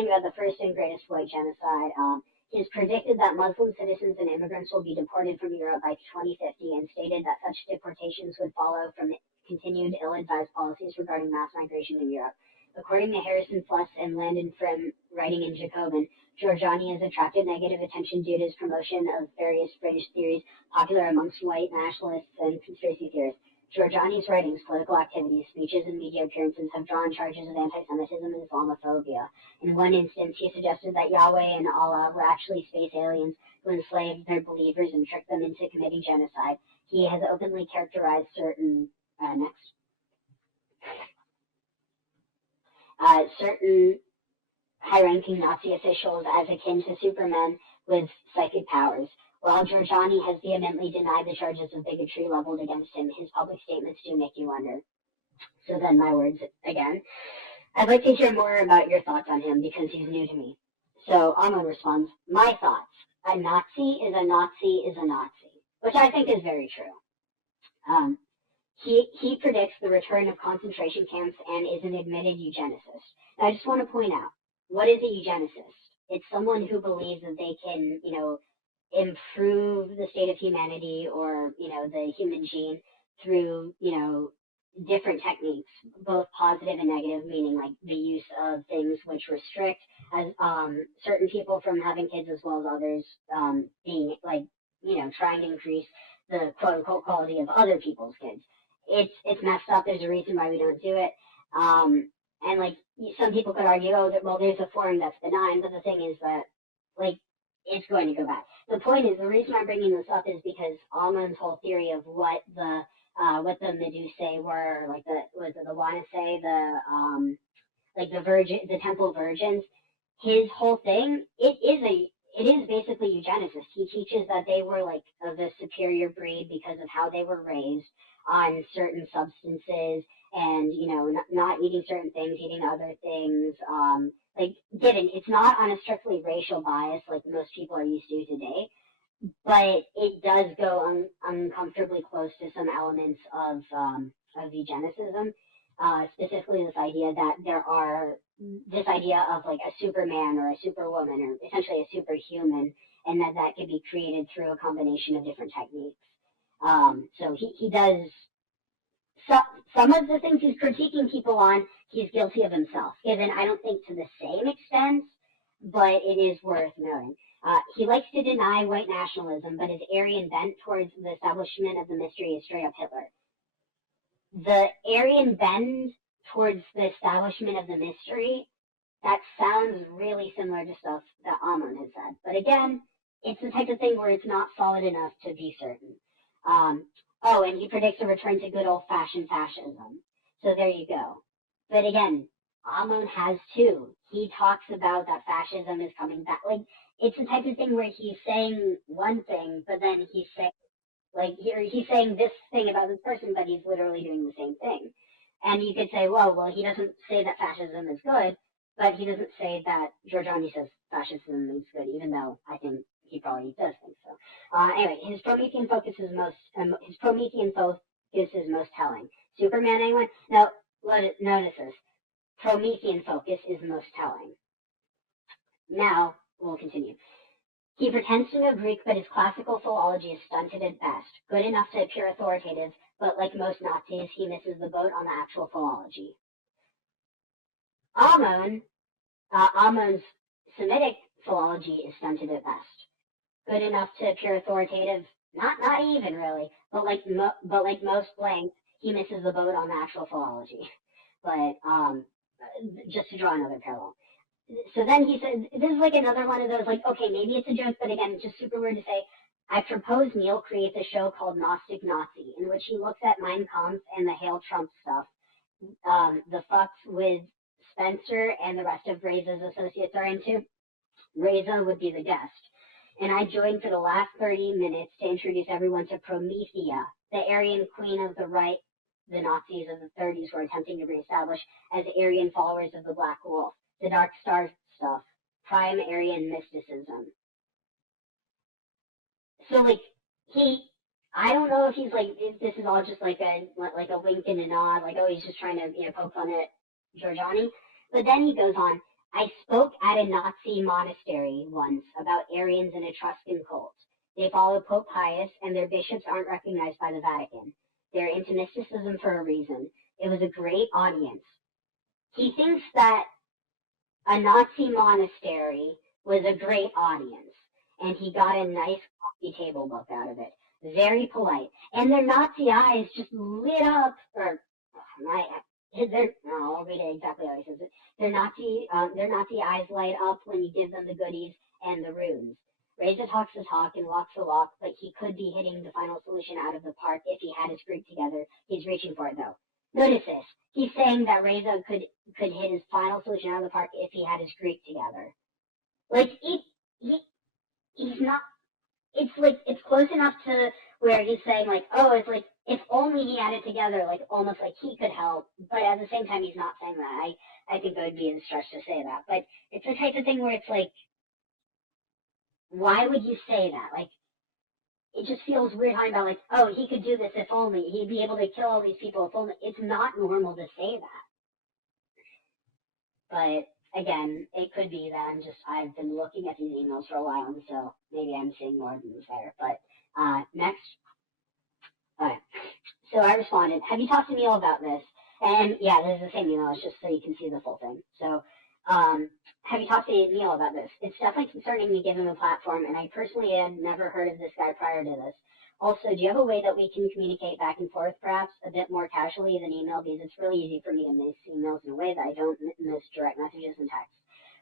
about the first and greatest white genocide. He has predicted that Muslim citizens and immigrants will be deported from Europe by 2050 and stated that such deportations would follow from continued ill-advised policies regarding mass migration in Europe. According to Harrison Fluss and Landon Frim, writing in Jacobin, Giorgiani has attracted negative attention due to his promotion of various fringe theories popular amongst white nationalists and conspiracy theorists. Giorgiani's writings, political activities, speeches, and media appearances have drawn charges of anti-Semitism and Islamophobia. In one instance, he suggested that Yahweh and Allah were actually space aliens who enslaved their believers and tricked them into committing genocide. He has openly characterized certain certain high-ranking Nazi officials as akin to Supermen with psychic powers. While Giorgiani has vehemently denied the charges of bigotry leveled against him, his public statements do make you wonder. So then my words again. I'd like to hear more about your thoughts on him because he's new to me. So Ammon responds, my thoughts. A Nazi is a Nazi is a Nazi, which I think is very true. He predicts the return of concentration camps and is an admitted eugenicist. And I just want to point out, what is a eugenicist? It's someone who believes that they can, improve the state of humanity or, the human gene through, different techniques, both positive and negative, meaning like the use of things which restrict as certain people from having kids as well as others being like, trying to increase the quote unquote quality of other people's kids. It's messed up. There's a reason why we don't do it. And like some people could argue, there's a form that's benign, but the thing is that like it's going to go back. The point is, the reason I'm bringing this up is because Ammon's whole theory of what the Medusae were, like the Wannasae, the temple virgins, his whole thing, it is basically eugenicist. He teaches that they were like of a superior breed because of how they were raised on certain substances and, not eating certain things, eating other things. It's not on a strictly racial bias like most people are used to today, but it does go uncomfortably close to some elements of eugenicism, specifically this idea that this idea of like a Superman or a Superwoman or essentially a superhuman, and that could be created through a combination of different techniques. So he does some of the things he's critiquing people on, he's guilty of himself, given I don't think to the same extent, but it is worth noting. He likes to deny white nationalism, but his Aryan bent towards the establishment of the mystery is straight up Hitler. The Aryan bend towards the establishment of the mystery, that sounds really similar to stuff that Ammon has said. But again, it's the type of thing where it's not solid enough to be certain. And he predicts a return to good old-fashioned fascism. So there you go. But again, Ammon has too. He talks about that fascism is coming back. Like, it's the type of thing where he's saying one thing, but then he's saying this thing about this person, but he's literally doing the same thing. And you could say, well, he doesn't say that fascism is good, but he doesn't say that Giorgiani says fascism is good, even though I think he probably does think so. Anyway, his Promethean focus is most telling. Superman, anyone? No, notice this. Promethean focus is most telling. Now, we'll continue. He pretends to know Greek, but his classical philology is stunted at best. Good enough to appear authoritative, but like most Nazis, he misses the boat on the actual philology. Ammon's Semitic philology is stunted at best. Good enough to appear authoritative, not even really, but like most blanks, he misses the boat on the actual philology. But just to draw another parallel. So then he said, this is like another one of those, like, okay, maybe it's a joke, but again, it's just super weird to say. I propose Neil creates a show called Gnostic Nazi, in which he looks at Mein Kampf and the Hail Trump stuff. The fucks with Spencer and the rest of Reza's associates are into. Reza would be the guest. And I joined for the last 30 minutes to introduce everyone to Promethea, the Aryan queen of the right, the Nazis of the 30s were attempting to reestablish as Aryan followers of the Black Wolf, the Dark Star stuff, prime Aryan mysticism. So like I don't know if he's like, if this is all just like a wink and a nod, like, oh, he's just trying to poke fun at Giorgiani. But then he goes on, I spoke at a Nazi monastery once about Aryans and Etruscan cult. They follow Pope Pius, and their bishops aren't recognized by the Vatican. They're into mysticism for a reason. It was a great audience. He thinks that a Nazi monastery was a great audience, and he got a nice coffee table book out of it. very polite, and their Nazi eyes just lit up, or I'll read it exactly how he says it. Their Nazi eyes light up when you give them the goodies and the runes. Reza talks the talk and walks the walk, but he could be hitting the final solution out of the park if he had his group together. He's reaching for it, though. Notice this. He's saying that Reza could hit his final solution out of the park if he had his Greek together. Like, he's not, it's like, it's close enough to where he's saying, like, oh, it's like, if only he had it together, like, almost like he could help, but at the same time, he's not saying that. I think it would be a stretch to say that, but it's the type of thing where it's like, why would you say that? Like, it just feels weird talking about, like, oh, he could do this if only. He'd be able to kill all these people if only. It's not normal to say that. But, again, it could be that I've been looking at these emails for a while, and so maybe I'm seeing more than is there. But, next. Alright. So I responded, have you talked to Neil about this? And, yeah, this is the same email. It's just so you can see the full thing. So, have you talked to Neil about this? It's definitely concerning to give him a platform, and I personally had never heard of this guy prior to this. Also, do you have a way that we can communicate back and forth, perhaps, a bit more casually than email? Because it's really easy for me to miss emails in a way that I don't miss direct messages and text.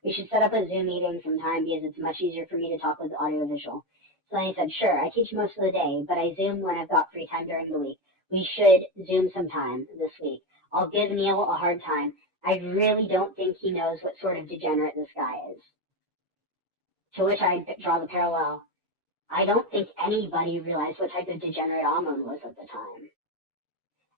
We should set up a Zoom meeting sometime because it's much easier for me to talk with audio-visual. So then he said, sure, I teach most of the day, but I Zoom when I've got free time during the week. We should Zoom sometime this week. I'll give Neil a hard time. I really don't think he knows what sort of degenerate this guy is. To which I draw the parallel. I don't think anybody realized what type of degenerate Ammon was at the time.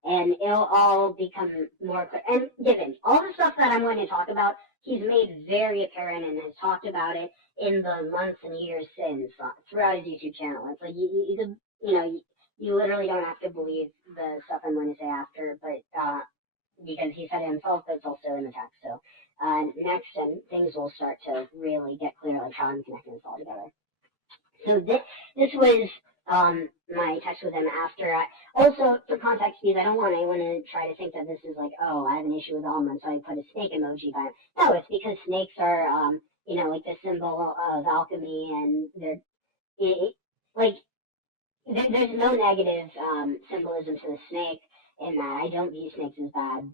And it'll all become more clear. And given all the stuff that I'm going to talk about, he's made very apparent and has talked about it in the months and years since throughout his YouTube channel. It's like you literally don't have to believe the stuff I'm going to say after, but because he said it himself, but it's also in the text. So next, and things will start to really get clear, like how I'm connecting this all together. So this was my text with him after. Also, for context, because I don't want anyone to try to think that this is like, oh, I have an issue with Almond, so I put a snake emoji by him. No, it's because snakes are, like the symbol of alchemy, and there's no negative symbolism to the snake in that. I don't view snakes as bad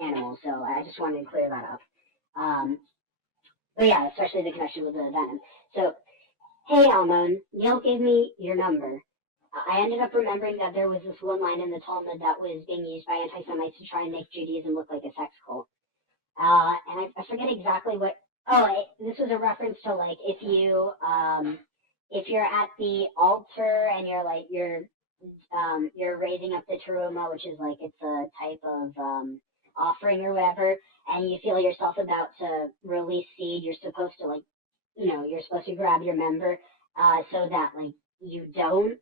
animals, so I just wanted to clear that up. But yeah, especially the connection with the venom. So, hey Almon, Neil gave me your number. I ended up remembering that there was this one line in the Talmud that was being used by anti-Semites to try and make Judaism look like a sex cult. And I forget exactly what. This was a reference to like if you're at the altar and you're raising up the teruma, which is like it's a type of offering or whatever, and you feel yourself about to release seed, you're supposed to you're supposed to grab your member so that like you don't.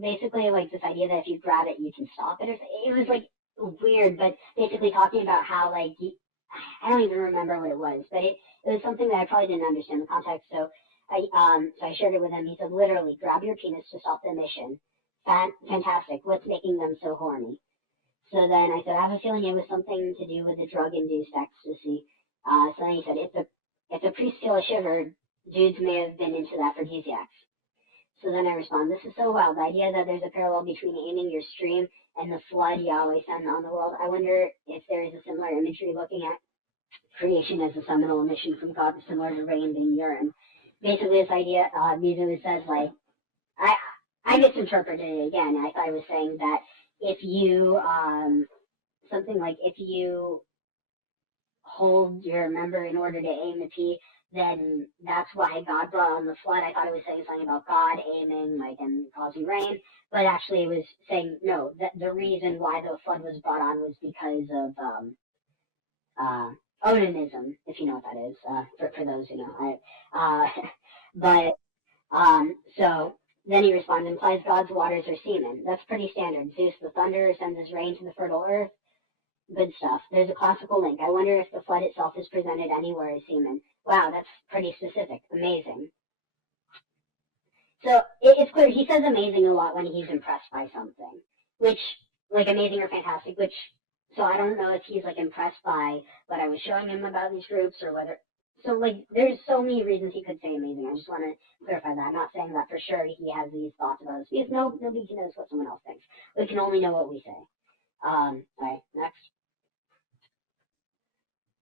Basically, like this idea that if you grab it, you can stop it. It was like weird, but basically talking about how like I don't even remember what it was, but it was something that I probably didn't understand the context. So I shared it with him. He said, literally, grab your penis to stop the emission. Fantastic. What's making them so horny? So then I said, I have a feeling it was something to do with the drug-induced ecstasy. So then he said, if the priests feel a shiver, dudes may have been into the aphrodisiacs. So then I respond, this is so wild. The idea that there's a parallel between aiming your stream and the flood Yahweh sent on the world. I wonder if there is a similar imagery looking at creation as a seminal emission from God, similar to rain being urine. Basically, this idea usually says, like, I misinterpreted it again. I thought I was saying that if you, something like if you hold your member in order to aim the pea, then that's why God brought on the flood. I thought it was saying something about God aiming, like, and causing rain, but actually it was saying, no, the reason why the flood was brought on was because of onanism, if you know what that is, for those who know. So then he responded, implies God's waters are semen. That's pretty standard. Zeus the thunder sends his rain to the fertile earth. Good stuff. There's a classical link. I wonder if the flood itself is presented anywhere as semen. Wow, that's pretty specific. Amazing. So it's clear he says amazing a lot when he's impressed by something, which, like amazing or fantastic, which, so I don't know if he's like impressed by what I was showing him about these groups or whether, so like, there's so many reasons he could say amazing. I just want to clarify that. I'm not saying that for sure he has these thoughts about us, because nobody can know what someone else thinks. We can only know what we say. Alright, next.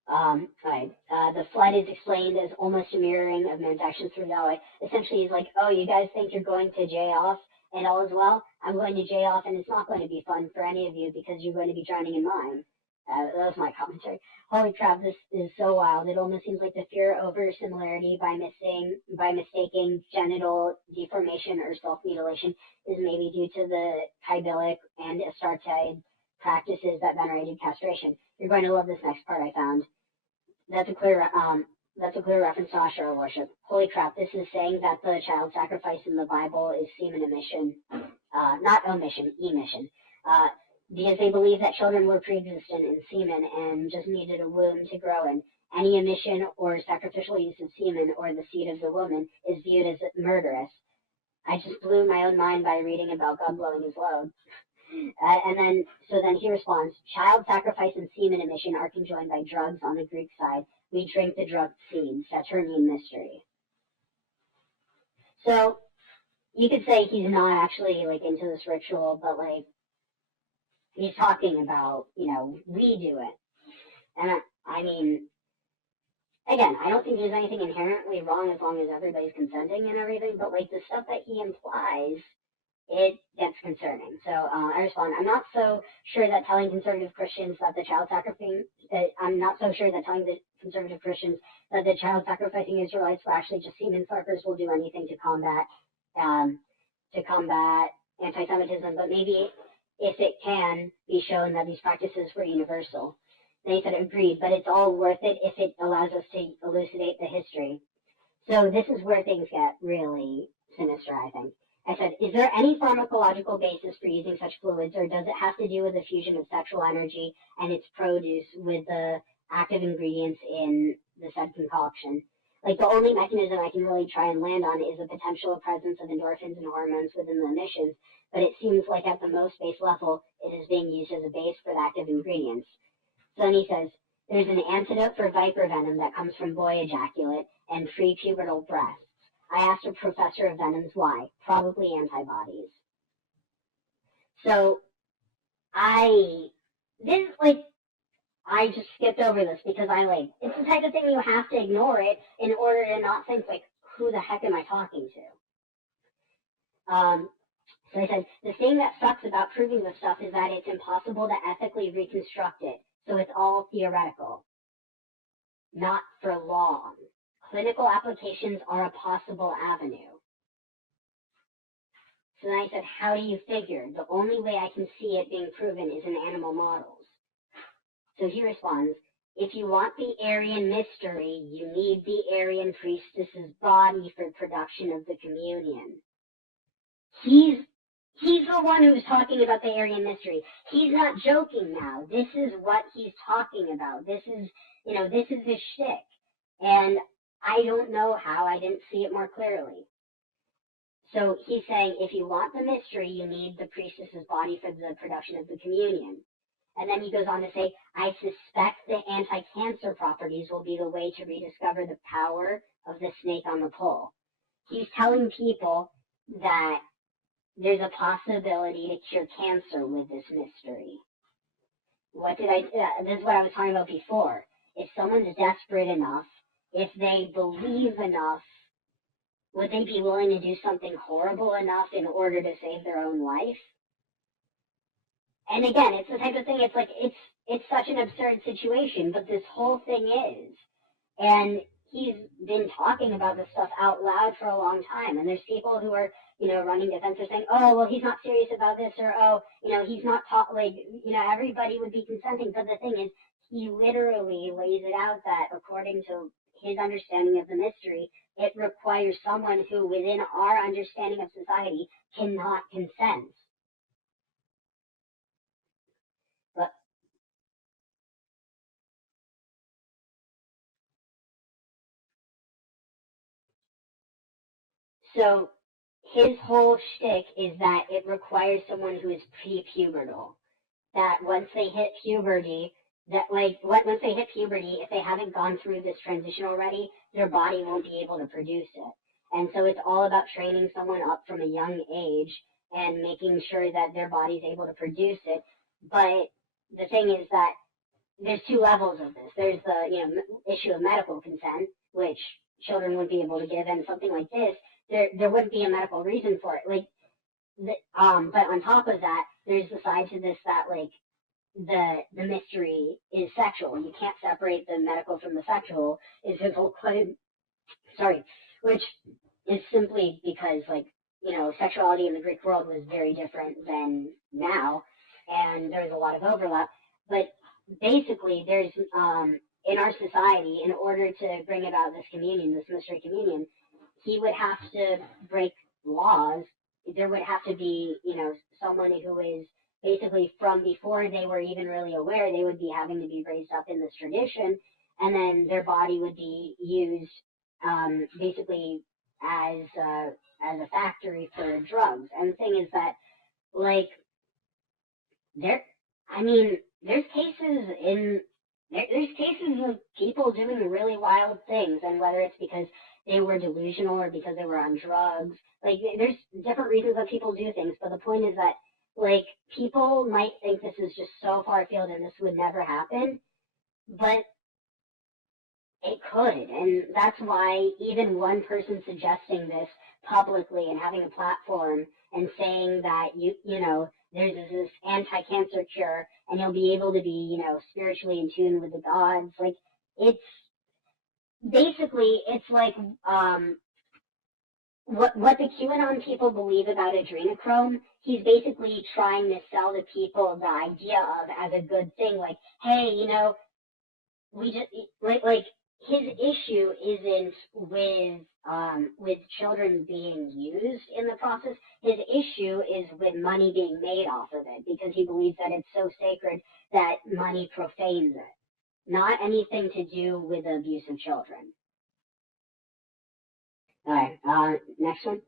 The flood is explained as almost a mirroring of man's actions through Yahweh. Essentially, he's like, oh, you guys think you're going to J off and all is well? I'm going to J off and it's not going to be fun for any of you because you're going to be drowning in mine. That was my commentary. Holy crap, this is so wild. It almost seems like the fear over similarity by mistaking genital deformation or self-mutilation is maybe due to the Kybalic and Astartide practices that venerated castration. You're going to love this next part I found. That's a clear reference to Asherah worship. Holy crap, this is saying that the child sacrifice in the Bible is semen emission, not omission, emission. Because they believe that children were pre-existent in semen and just needed a womb to grow in. Any emission or sacrificial use of semen or the seed of the woman is viewed as murderous. I just blew my own mind by reading about God blowing his load. So then he responds, child sacrifice and semen emission are conjoined by drugs on the Greek side. We drink the drug seed, Saturnian mystery. So you could say he's not actually like into this ritual, but like he's talking about, we do it. And I mean, again, I don't think there's anything inherently wrong as long as everybody's consenting and everything, but like the stuff that he implies, it gets concerning. So I respond, I'm not so sure that telling conservative Christians that the child sacrificing Israelites were actually just semen suckers will do anything to combat anti-Semitism, but maybe if it can be shown that these practices were universal. Then he said, agreed, but it's all worth it if it allows us to elucidate the history. So this is where things get really sinister, I think. I said, is there any pharmacological basis for using such fluids, or does it have to do with the fusion of sexual energy and its produce with the active ingredients in the said concoction? Like, the only mechanism I can really try and land on is the potential presence of endorphins and hormones within the emissions, but it seems like at the most base level, it is being used as a base for the active ingredients. So then he says, there's an antidote for viper venom that comes from boy ejaculate and pre-pubertal breasts. I asked a professor of venoms why. Probably antibodies. So, I just skipped over this because it's the type of thing you have to ignore it in order to not think, like, who the heck am I talking to? So I said, the thing that sucks about proving this stuff is that it's impossible to ethically reconstruct it. So it's all theoretical. Not for long. Clinical applications are a possible avenue. So then I said, how do you figure? The only way I can see it being proven is in animal models. So he responds, if you want the Aryan mystery, you need the Aryan priestess's body for production of the communion. He's the one who's talking about the Aryan mystery. He's not joking now. This is what he's talking about. This is his shtick. And I don't know how I didn't see it more clearly. So he's saying, if you want the mystery, you need the priestess's body for the production of the communion. And then he goes on to say, I suspect the anti-cancer properties will be the way to rediscover the power of the snake on the pole. He's telling people that there's a possibility to cure cancer with this mystery. This is what I was talking about before. If someone's desperate enough, if they believe enough, would they be willing to do something horrible enough in order to save their own life? And again, it's the type of thing, it's like, it's such an absurd situation, but this whole thing is. And he's been talking about this stuff out loud for a long time, and there's people who are, running defense are saying, oh, well, he's not serious about this, or, oh, he's not everybody would be consenting, but the thing is, he literally lays it out that according to his understanding of the mystery, it requires someone who, within our understanding of society, cannot consent. So his whole shtick is that it requires someone who is pre-pubertal. That once they hit puberty, that, like, once they hit puberty, if they haven't gone through this transition already, their body won't be able to produce it. And so it's all about training someone up from a young age and making sure that their body's able to produce it. But the thing is that there's two levels of this. There's the issue of medical consent, which children wouldn't be able to give, and something like this, there wouldn't be a medical reason for it. Like, but on top of that, there's the side to this that, like, the mystery is sexual. You can't separate the medical from the sexual. Is his whole claim, which is simply because, like, sexuality in the Greek world was very different than now, and there's a lot of overlap. But basically, there's in our society, in order to bring about this communion, this mystery communion, he would have to break laws. There would have to be, someone who is basically from before they were even really aware, they would be having to be raised up in this tradition, and then their body would be used basically as a factory for drugs. And the thing is that, like, there's cases of people doing really wild things, and whether it's because they were delusional or because they were on drugs, like, there's different reasons that people do things. But the point is that, like, people might think this is just so far afield and this would never happen, but it could. And that's why even one person suggesting this publicly and having a platform and saying that there's this anti-cancer cure and you'll be able to be, spiritually in tune with the gods. Like, it's basically, it's like what the QAnon people believe about adrenochrome. He's basically trying to sell to people the idea of as a good thing. Like, hey, we just like his issue isn't with children being used in the process. His issue is with money being made off of it, because he believes that it's so sacred that money profanes it. Not anything to do with the abuse of children. All right, next one.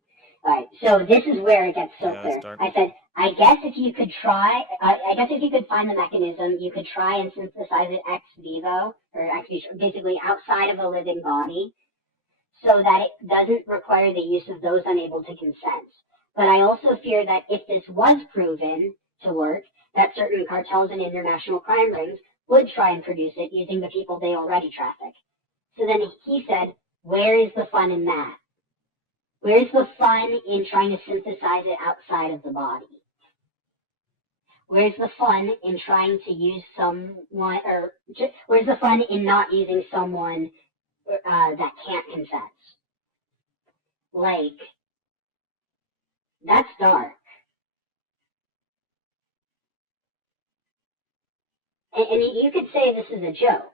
All right, so this is where it gets so clear. I said, I guess if you could find the mechanism, you could try and synthesize it ex vivo, or basically outside of a living body, so that it doesn't require the use of those unable to consent. But I also fear that if this was proven to work, that certain cartels and international crime rings would try and produce it using the people they already traffic. So then he said, where is the fun in that? Where's the fun in trying to synthesize it outside of the body? Where's the fun in trying to use someone, or where's the fun in not using someone that can't consent? Like, that's dark. And you could say this is a joke,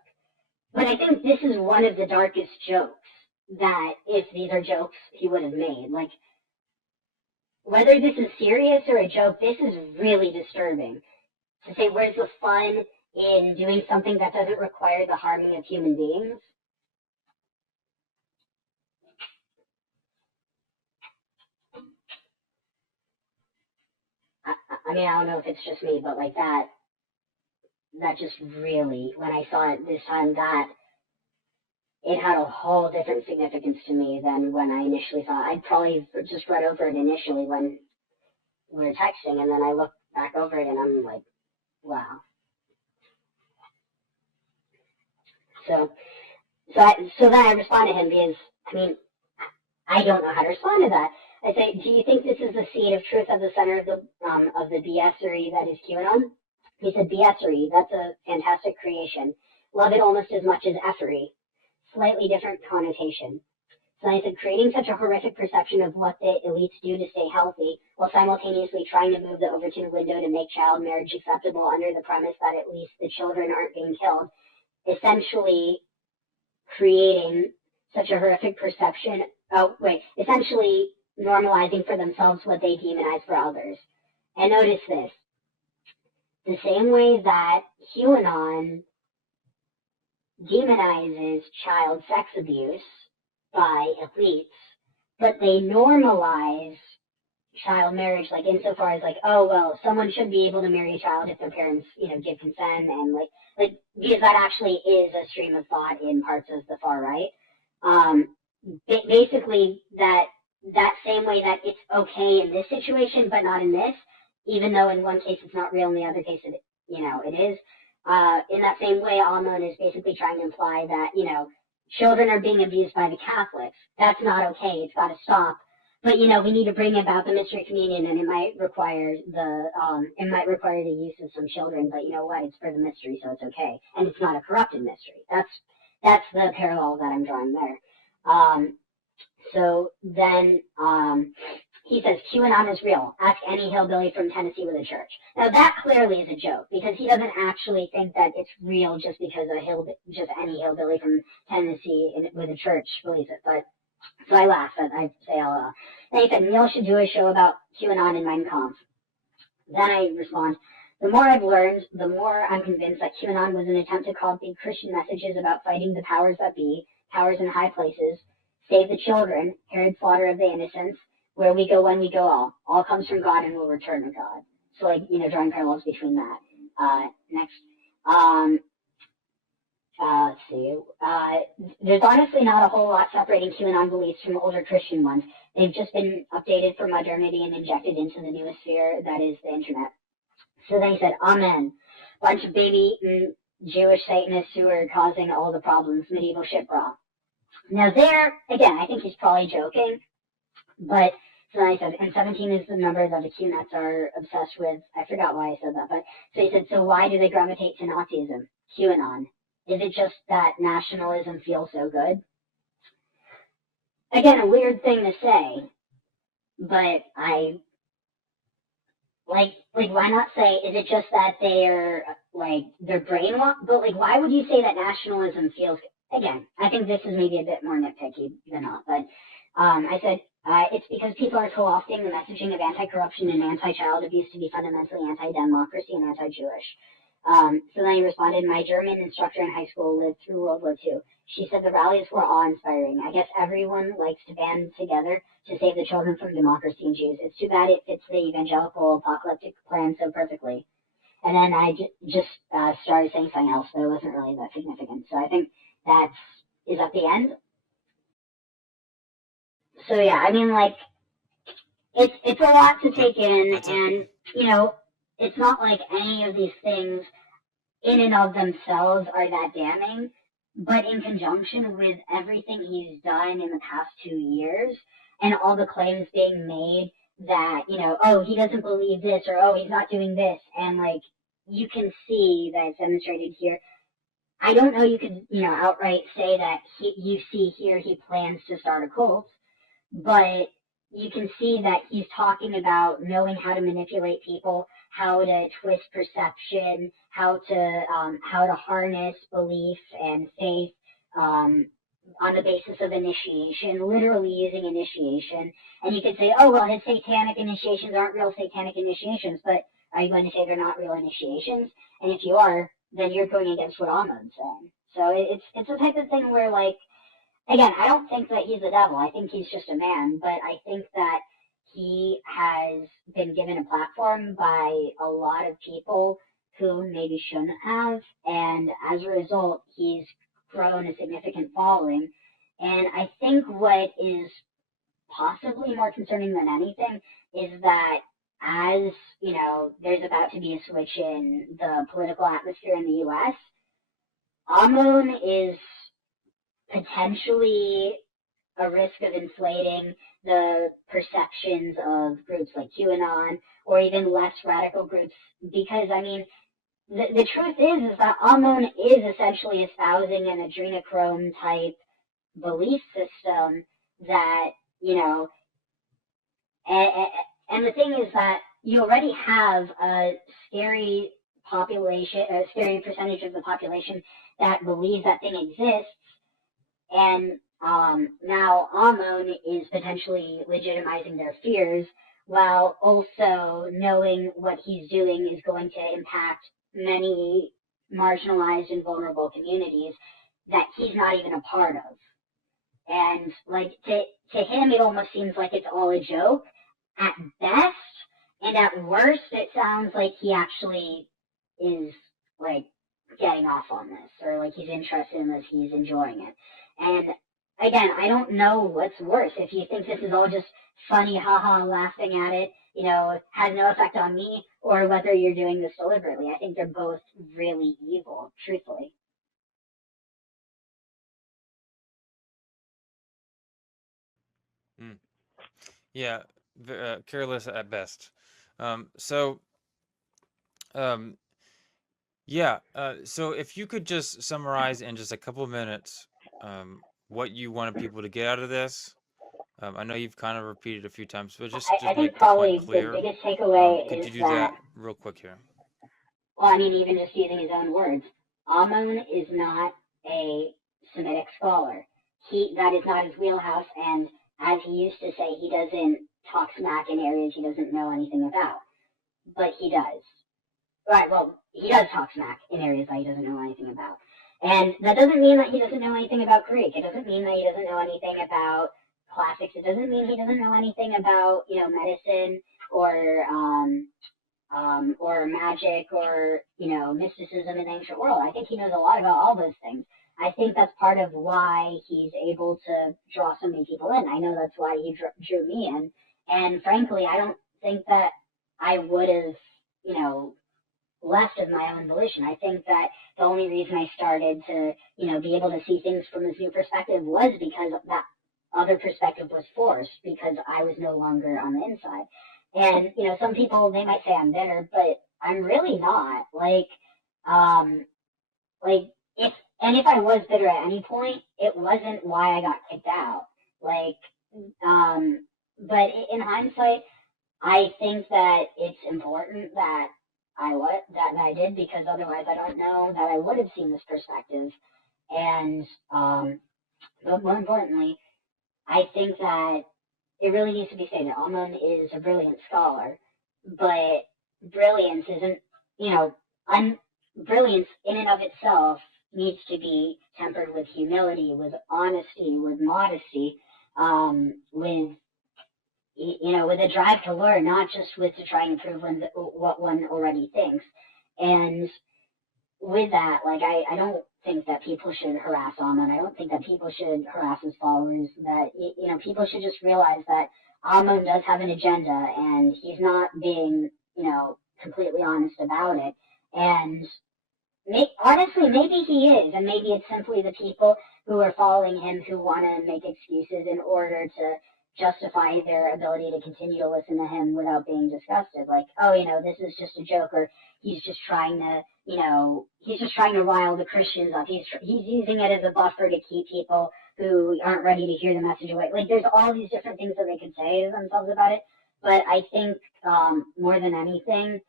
but I think this is one of the darkest jokes that, if these are jokes, he would have made. Like, whether this is serious or a joke, this is really disturbing. To say, where's the fun in doing something that doesn't require the harming of human beings? I mean, I don't know if it's just me, but like that just really, when I saw it this time, that it had a whole different significance to me than when I initially saw it. I'd probably just read over it initially when we were texting, and then I looked back over it and I'm like, wow. So then I respond to him because, I mean, I don't know how to respond to that. I say, do you think this is the seed of truth at the center of the BS-ery that is QAnon? He said, BS-ery, that's a fantastic creation. Love it almost as much as effery. Slightly different connotation. So I said, creating such a horrific perception of what the elites do to stay healthy, while simultaneously trying to move the Overton window to make child marriage acceptable under the premise that at least the children aren't being killed, essentially creating such a horrific perception, essentially normalizing for themselves what they demonize for others. And notice this, the same way that QAnon demonizes child sex abuse by elites, but they normalize child marriage, like insofar as like, oh well, someone should be able to marry a child if their parents, give consent, and like because that actually is a stream of thought in parts of the far right. Basically, that same way that it's okay in this situation but not in this, even though in one case it's not real, in the other case it is. In that same way, Ammon is basically trying to imply that children are being abused by the Catholics. That's not okay. It's got to stop. But we need to bring about the mystery communion, and it might require the use of some children. But you know what? It's for the mystery, so it's okay, and it's not a corrupted mystery. That's the parallel that I'm drawing there. So then he says QAnon is real. Ask any hillbilly from Tennessee with a church. Now that clearly is a joke, because he doesn't actually think that it's real just because just any hillbilly from Tennessee with a church believes it. But so I laugh, but I say LOL. Then he said, Neil should do a show about QAnon and Mein Kampf. Then I respond, the more I've learned, the more I'm convinced that QAnon was an attempt to copy Christian messages about fighting the powers that be, powers in high places, save the children, Herod's slaughter of the innocents, where we go when we go all comes from God and will return to God. So drawing parallels between that. Next. Let's see. There's honestly not a whole lot separating QAnon beliefs from older Christian ones. They've just been updated for modernity and injected into the newest sphere that is the internet. So then he said, Amen. Bunch of baby Jewish Satanists who are causing all the problems, medieval shit bra. Now there, again, I think he's probably joking, but so then I said, and 17 is the number that the Q-nuts are obsessed with. I forgot why I said that, but so he said, so why do they gravitate to Nazism? QAnon. Is it just that nationalism feels so good? Again, a weird thing to say, but I like why not say, is it just that they're brainwashed? But why would you say that nationalism feels good? Again, I think this is maybe a bit more nitpicky than not, but I said it's because people are co-opting the messaging of anti-corruption and anti-child abuse to be fundamentally anti-democracy and anti-Jewish. So then he responded, my German instructor in high school lived through World War II. She said the rallies were awe-inspiring. I guess everyone likes to band together to save the children from democracy and Jews. It's too bad it fits the evangelical apocalyptic plan so perfectly. And then I just started saying something else, but it wasn't really that significant. So I think that is at the end. So yeah, I mean, it's a lot to take in, and it's not like any of these things in and of themselves are that damning, but in conjunction with everything he's done in the past 2 years and all the claims being made that, oh, he doesn't believe this, or oh, he's not doing this, and you can see that it's demonstrated here. I don't know you could, outright say that you see here he plans to start a cult, but you can see that he's talking about knowing how to manipulate people, how to twist perception, how to harness belief and faith on the basis of initiation, literally using initiation. And you could say, oh, well, his satanic initiations aren't real satanic initiations, but are you going to say they're not real initiations? And if you are, then you're going against what Ammon's saying. So it's a type of thing where, again, I don't think that he's the devil. I think he's just a man, but I think that he has been given a platform by a lot of people who maybe shouldn't have, and as a result, he's grown a significant following. And I think what is possibly more concerning than anything is that as, there's about to be a switch in the political atmosphere in the U.S., Ammon is potentially a risk of inflating the perceptions of groups like QAnon or even less radical groups, because, the truth is that Ammon is essentially espousing an adrenochrome type belief system that, and the thing is that you already have a scary population, a scary percentage of the population that believes that thing exists, and now Ammon is potentially legitimizing their fears while also knowing what he's doing is going to impact many marginalized and vulnerable communities that he's not even a part of. And to him, it almost seems like it's all a joke. at best, and at worst, it sounds like he actually is like getting off on this, or like he's interested in this, he's enjoying it. And again, I don't know what's worse. If you think this is all just funny, haha, laughing at it, has no effect on me, or whether you're doing this deliberately. I think they're both really evil, truthfully. Yeah, careless at best. So, um, yeah. So if you could just summarize in just a couple of minutes, what you wanted people to get out of this. I know you've kind of repeated a few times, but just I think make the point probably the clear. biggest takeaway Could is you do that, that real quick here? well, I mean, even just using his own words, Ammon is not a Semitic scholar. That is not his wheelhouse, and as he used to say, he doesn't talk smack in areas he doesn't know anything about. But he does. Right, well, he does talk smack in areas that he doesn't know anything about. And that doesn't mean that he doesn't know anything about Greek. It doesn't mean that he doesn't know anything about classics. It doesn't mean he doesn't know anything about, medicine or magic or, mysticism in the ancient world. I think he knows a lot about all those things. I think that's part of why he's able to draw so many people in. I know that's why he drew me in. And frankly, I don't think that I would have, left of my own volition. I think that the only reason I started to, be able to see things from this new perspective was because that other perspective was forced, because I was no longer on the inside. And, some people, they might say I'm bitter, but I'm really not. If I was bitter at any point, it wasn't why I got kicked out. But in hindsight, I think that it's important that I did, because otherwise I don't know that I would have seen this perspective. And but more importantly, I think that it really needs to be stated, Ammon is a brilliant scholar, but brilliance isn't, brilliance in and of itself needs to be tempered with humility, with honesty, with modesty, with a drive to learn, not just to try and prove what one already thinks. And with that, I don't think that people should harass Ammon. I don't think that people should harass his followers. That, people should just realize that Ammon does have an agenda, and he's not being, completely honest about it. And honestly, maybe he is, and maybe it's simply the people who are following him who want to make excuses in order to justify their ability to continue to listen to him without being disgusted. Like, oh, this is just a joke, or he's just trying to rile the Christians up. He's using it as a buffer to keep people who aren't ready to hear the message away. Like, there's all these different things that they could say to themselves about it. But I think more than anything,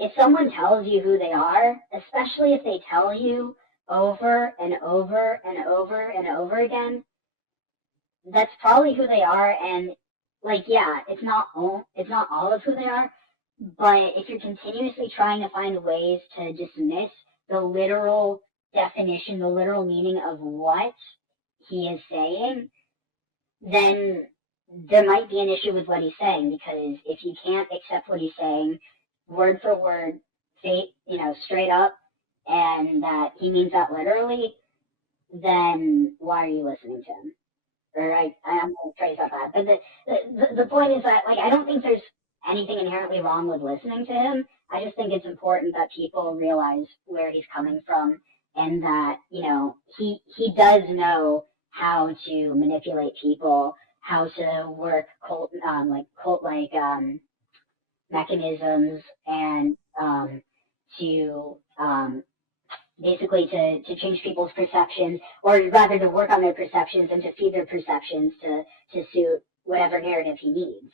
if someone tells you who they are, especially if they tell you over and over and over and over again, that's probably who they are. And it's not all of who they are, but if you're continuously trying to find ways to dismiss the literal definition, the literal meaning of what he is saying, then there might be an issue with what he's saying, because if you can't accept what he's saying word for word, straight up, and that he means that literally, then why are you listening to him? Or I'm going to phrase that bad. But the point is that, I don't think there's anything inherently wrong with listening to him. I just think it's important that people realize where he's coming from, and that, he does know how to manipulate people, how to work cult-like mechanisms, and to basically to change people's perceptions, or rather to work on their perceptions and to feed their perceptions to suit whatever narrative he needs.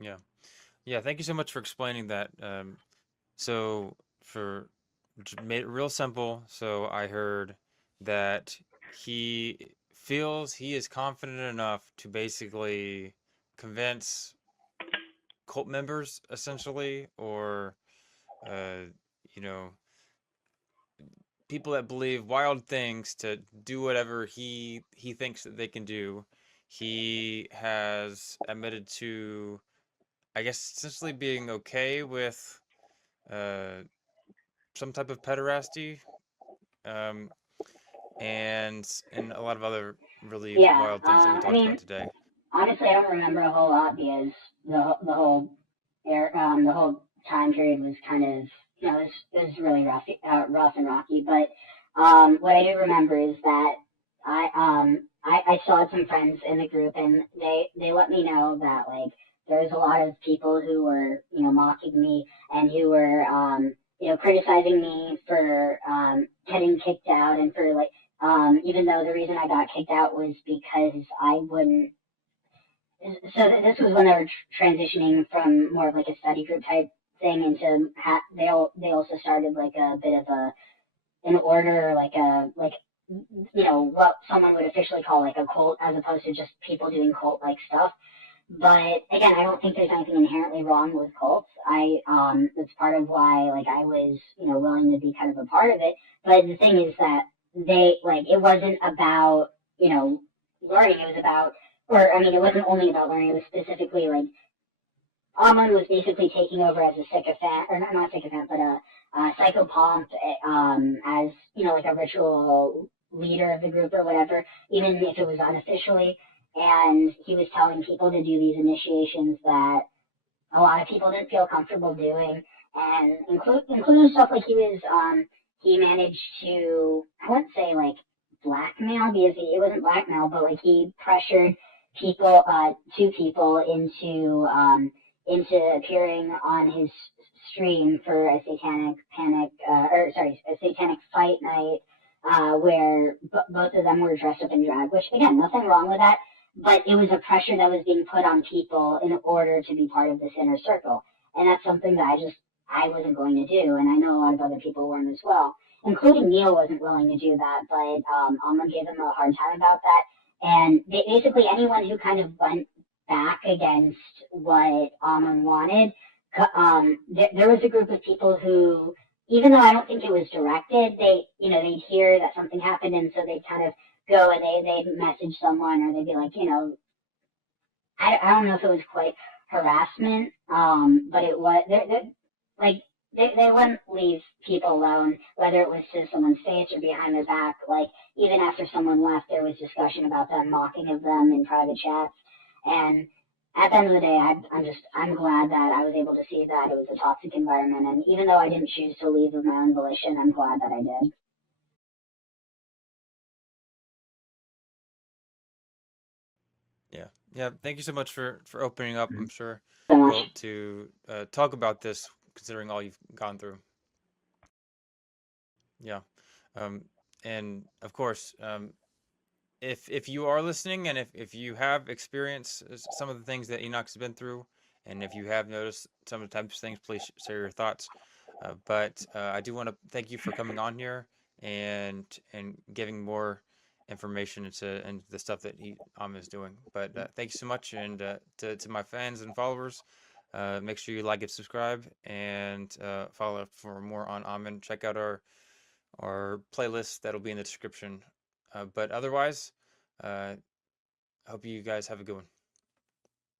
Yeah. Yeah, thank you so much for explaining that. So made it real simple. So I heard that he feels he is confident enough to basically convince cult members, essentially, or uh, you know, people that believe wild things to do whatever he thinks that they can do. He has admitted to, I guess, essentially being okay with uh, some type of pederasty, um, and a lot of other really Yeah, wild things that we I talked about mean, today. honestly, I don't remember a whole lot because the whole time period was kind of, it was really rough and rocky. But what I do remember is that I saw some friends in the group, and they let me know that like there was a lot of people who were mocking me and who were criticizing me for getting kicked out and for like even though the reason I got kicked out was because I wouldn't. So this was when they were transitioning from more of like a study group type thing into they also started like a bit of an order, like what someone would officially call like a cult, as opposed to just people doing cult like stuff. But again, I don't think there's anything inherently wrong with cults. That's part of why like I was willing to be kind of a part of it. But the thing is that it wasn't about learning. It was about, or I mean, it wasn't only about learning. It was specifically like Ammon was basically taking over as a sycophant, or not sycophant, but a psychopomp, as like a ritual leader of the group or whatever, even if it was unofficially. And he was telling people to do these initiations that a lot of people didn't feel comfortable doing, and including stuff like he managed to, I wouldn't say like blackmail, because it wasn't blackmail, but like he pressured people, two people into appearing on his stream for a satanic fight night, where both of them were dressed up in drag, which again, nothing wrong with that, but it was a pressure that was being put on people in order to be part of this inner circle. And that's something that I wasn't going to do, and I know a lot of other people weren't as well, including Neil wasn't willing to do that, but Alma gave him a hard time about that. And basically anyone who kind of went back against what Ammon wanted, there was a group of people who, even though I don't think it was directed, they'd hear that something happened, and so they'd kind of go and they'd message someone, or they'd be like, I don't know if it was quite harassment, but it was, like, they wouldn't leave people alone, whether it was to someone's face or behind their back. Like, even after someone left, there was discussion about them, mocking of them in private chats. And at the end of the day, I'm glad that I was able to see that it was a toxic environment. And even though I didn't choose to leave of my own volition, I'm glad that I did. Yeah. Thank you so much for opening up. I'm sure So much. difficult to talk about this, considering all you've gone through. Yeah, um, and of course, if you are listening, and if you have experienced some of the things that Enoch's been through, and if you have noticed some of the types of things, please share your thoughts. But I do want to thank you for coming on here and giving more information into the stuff that is doing. But thank you so much, and to my fans and followers, make sure you like and subscribe, and follow up for more on Ammon. Check out our playlist that'll be in the description. But otherwise, I hope you guys have a good one.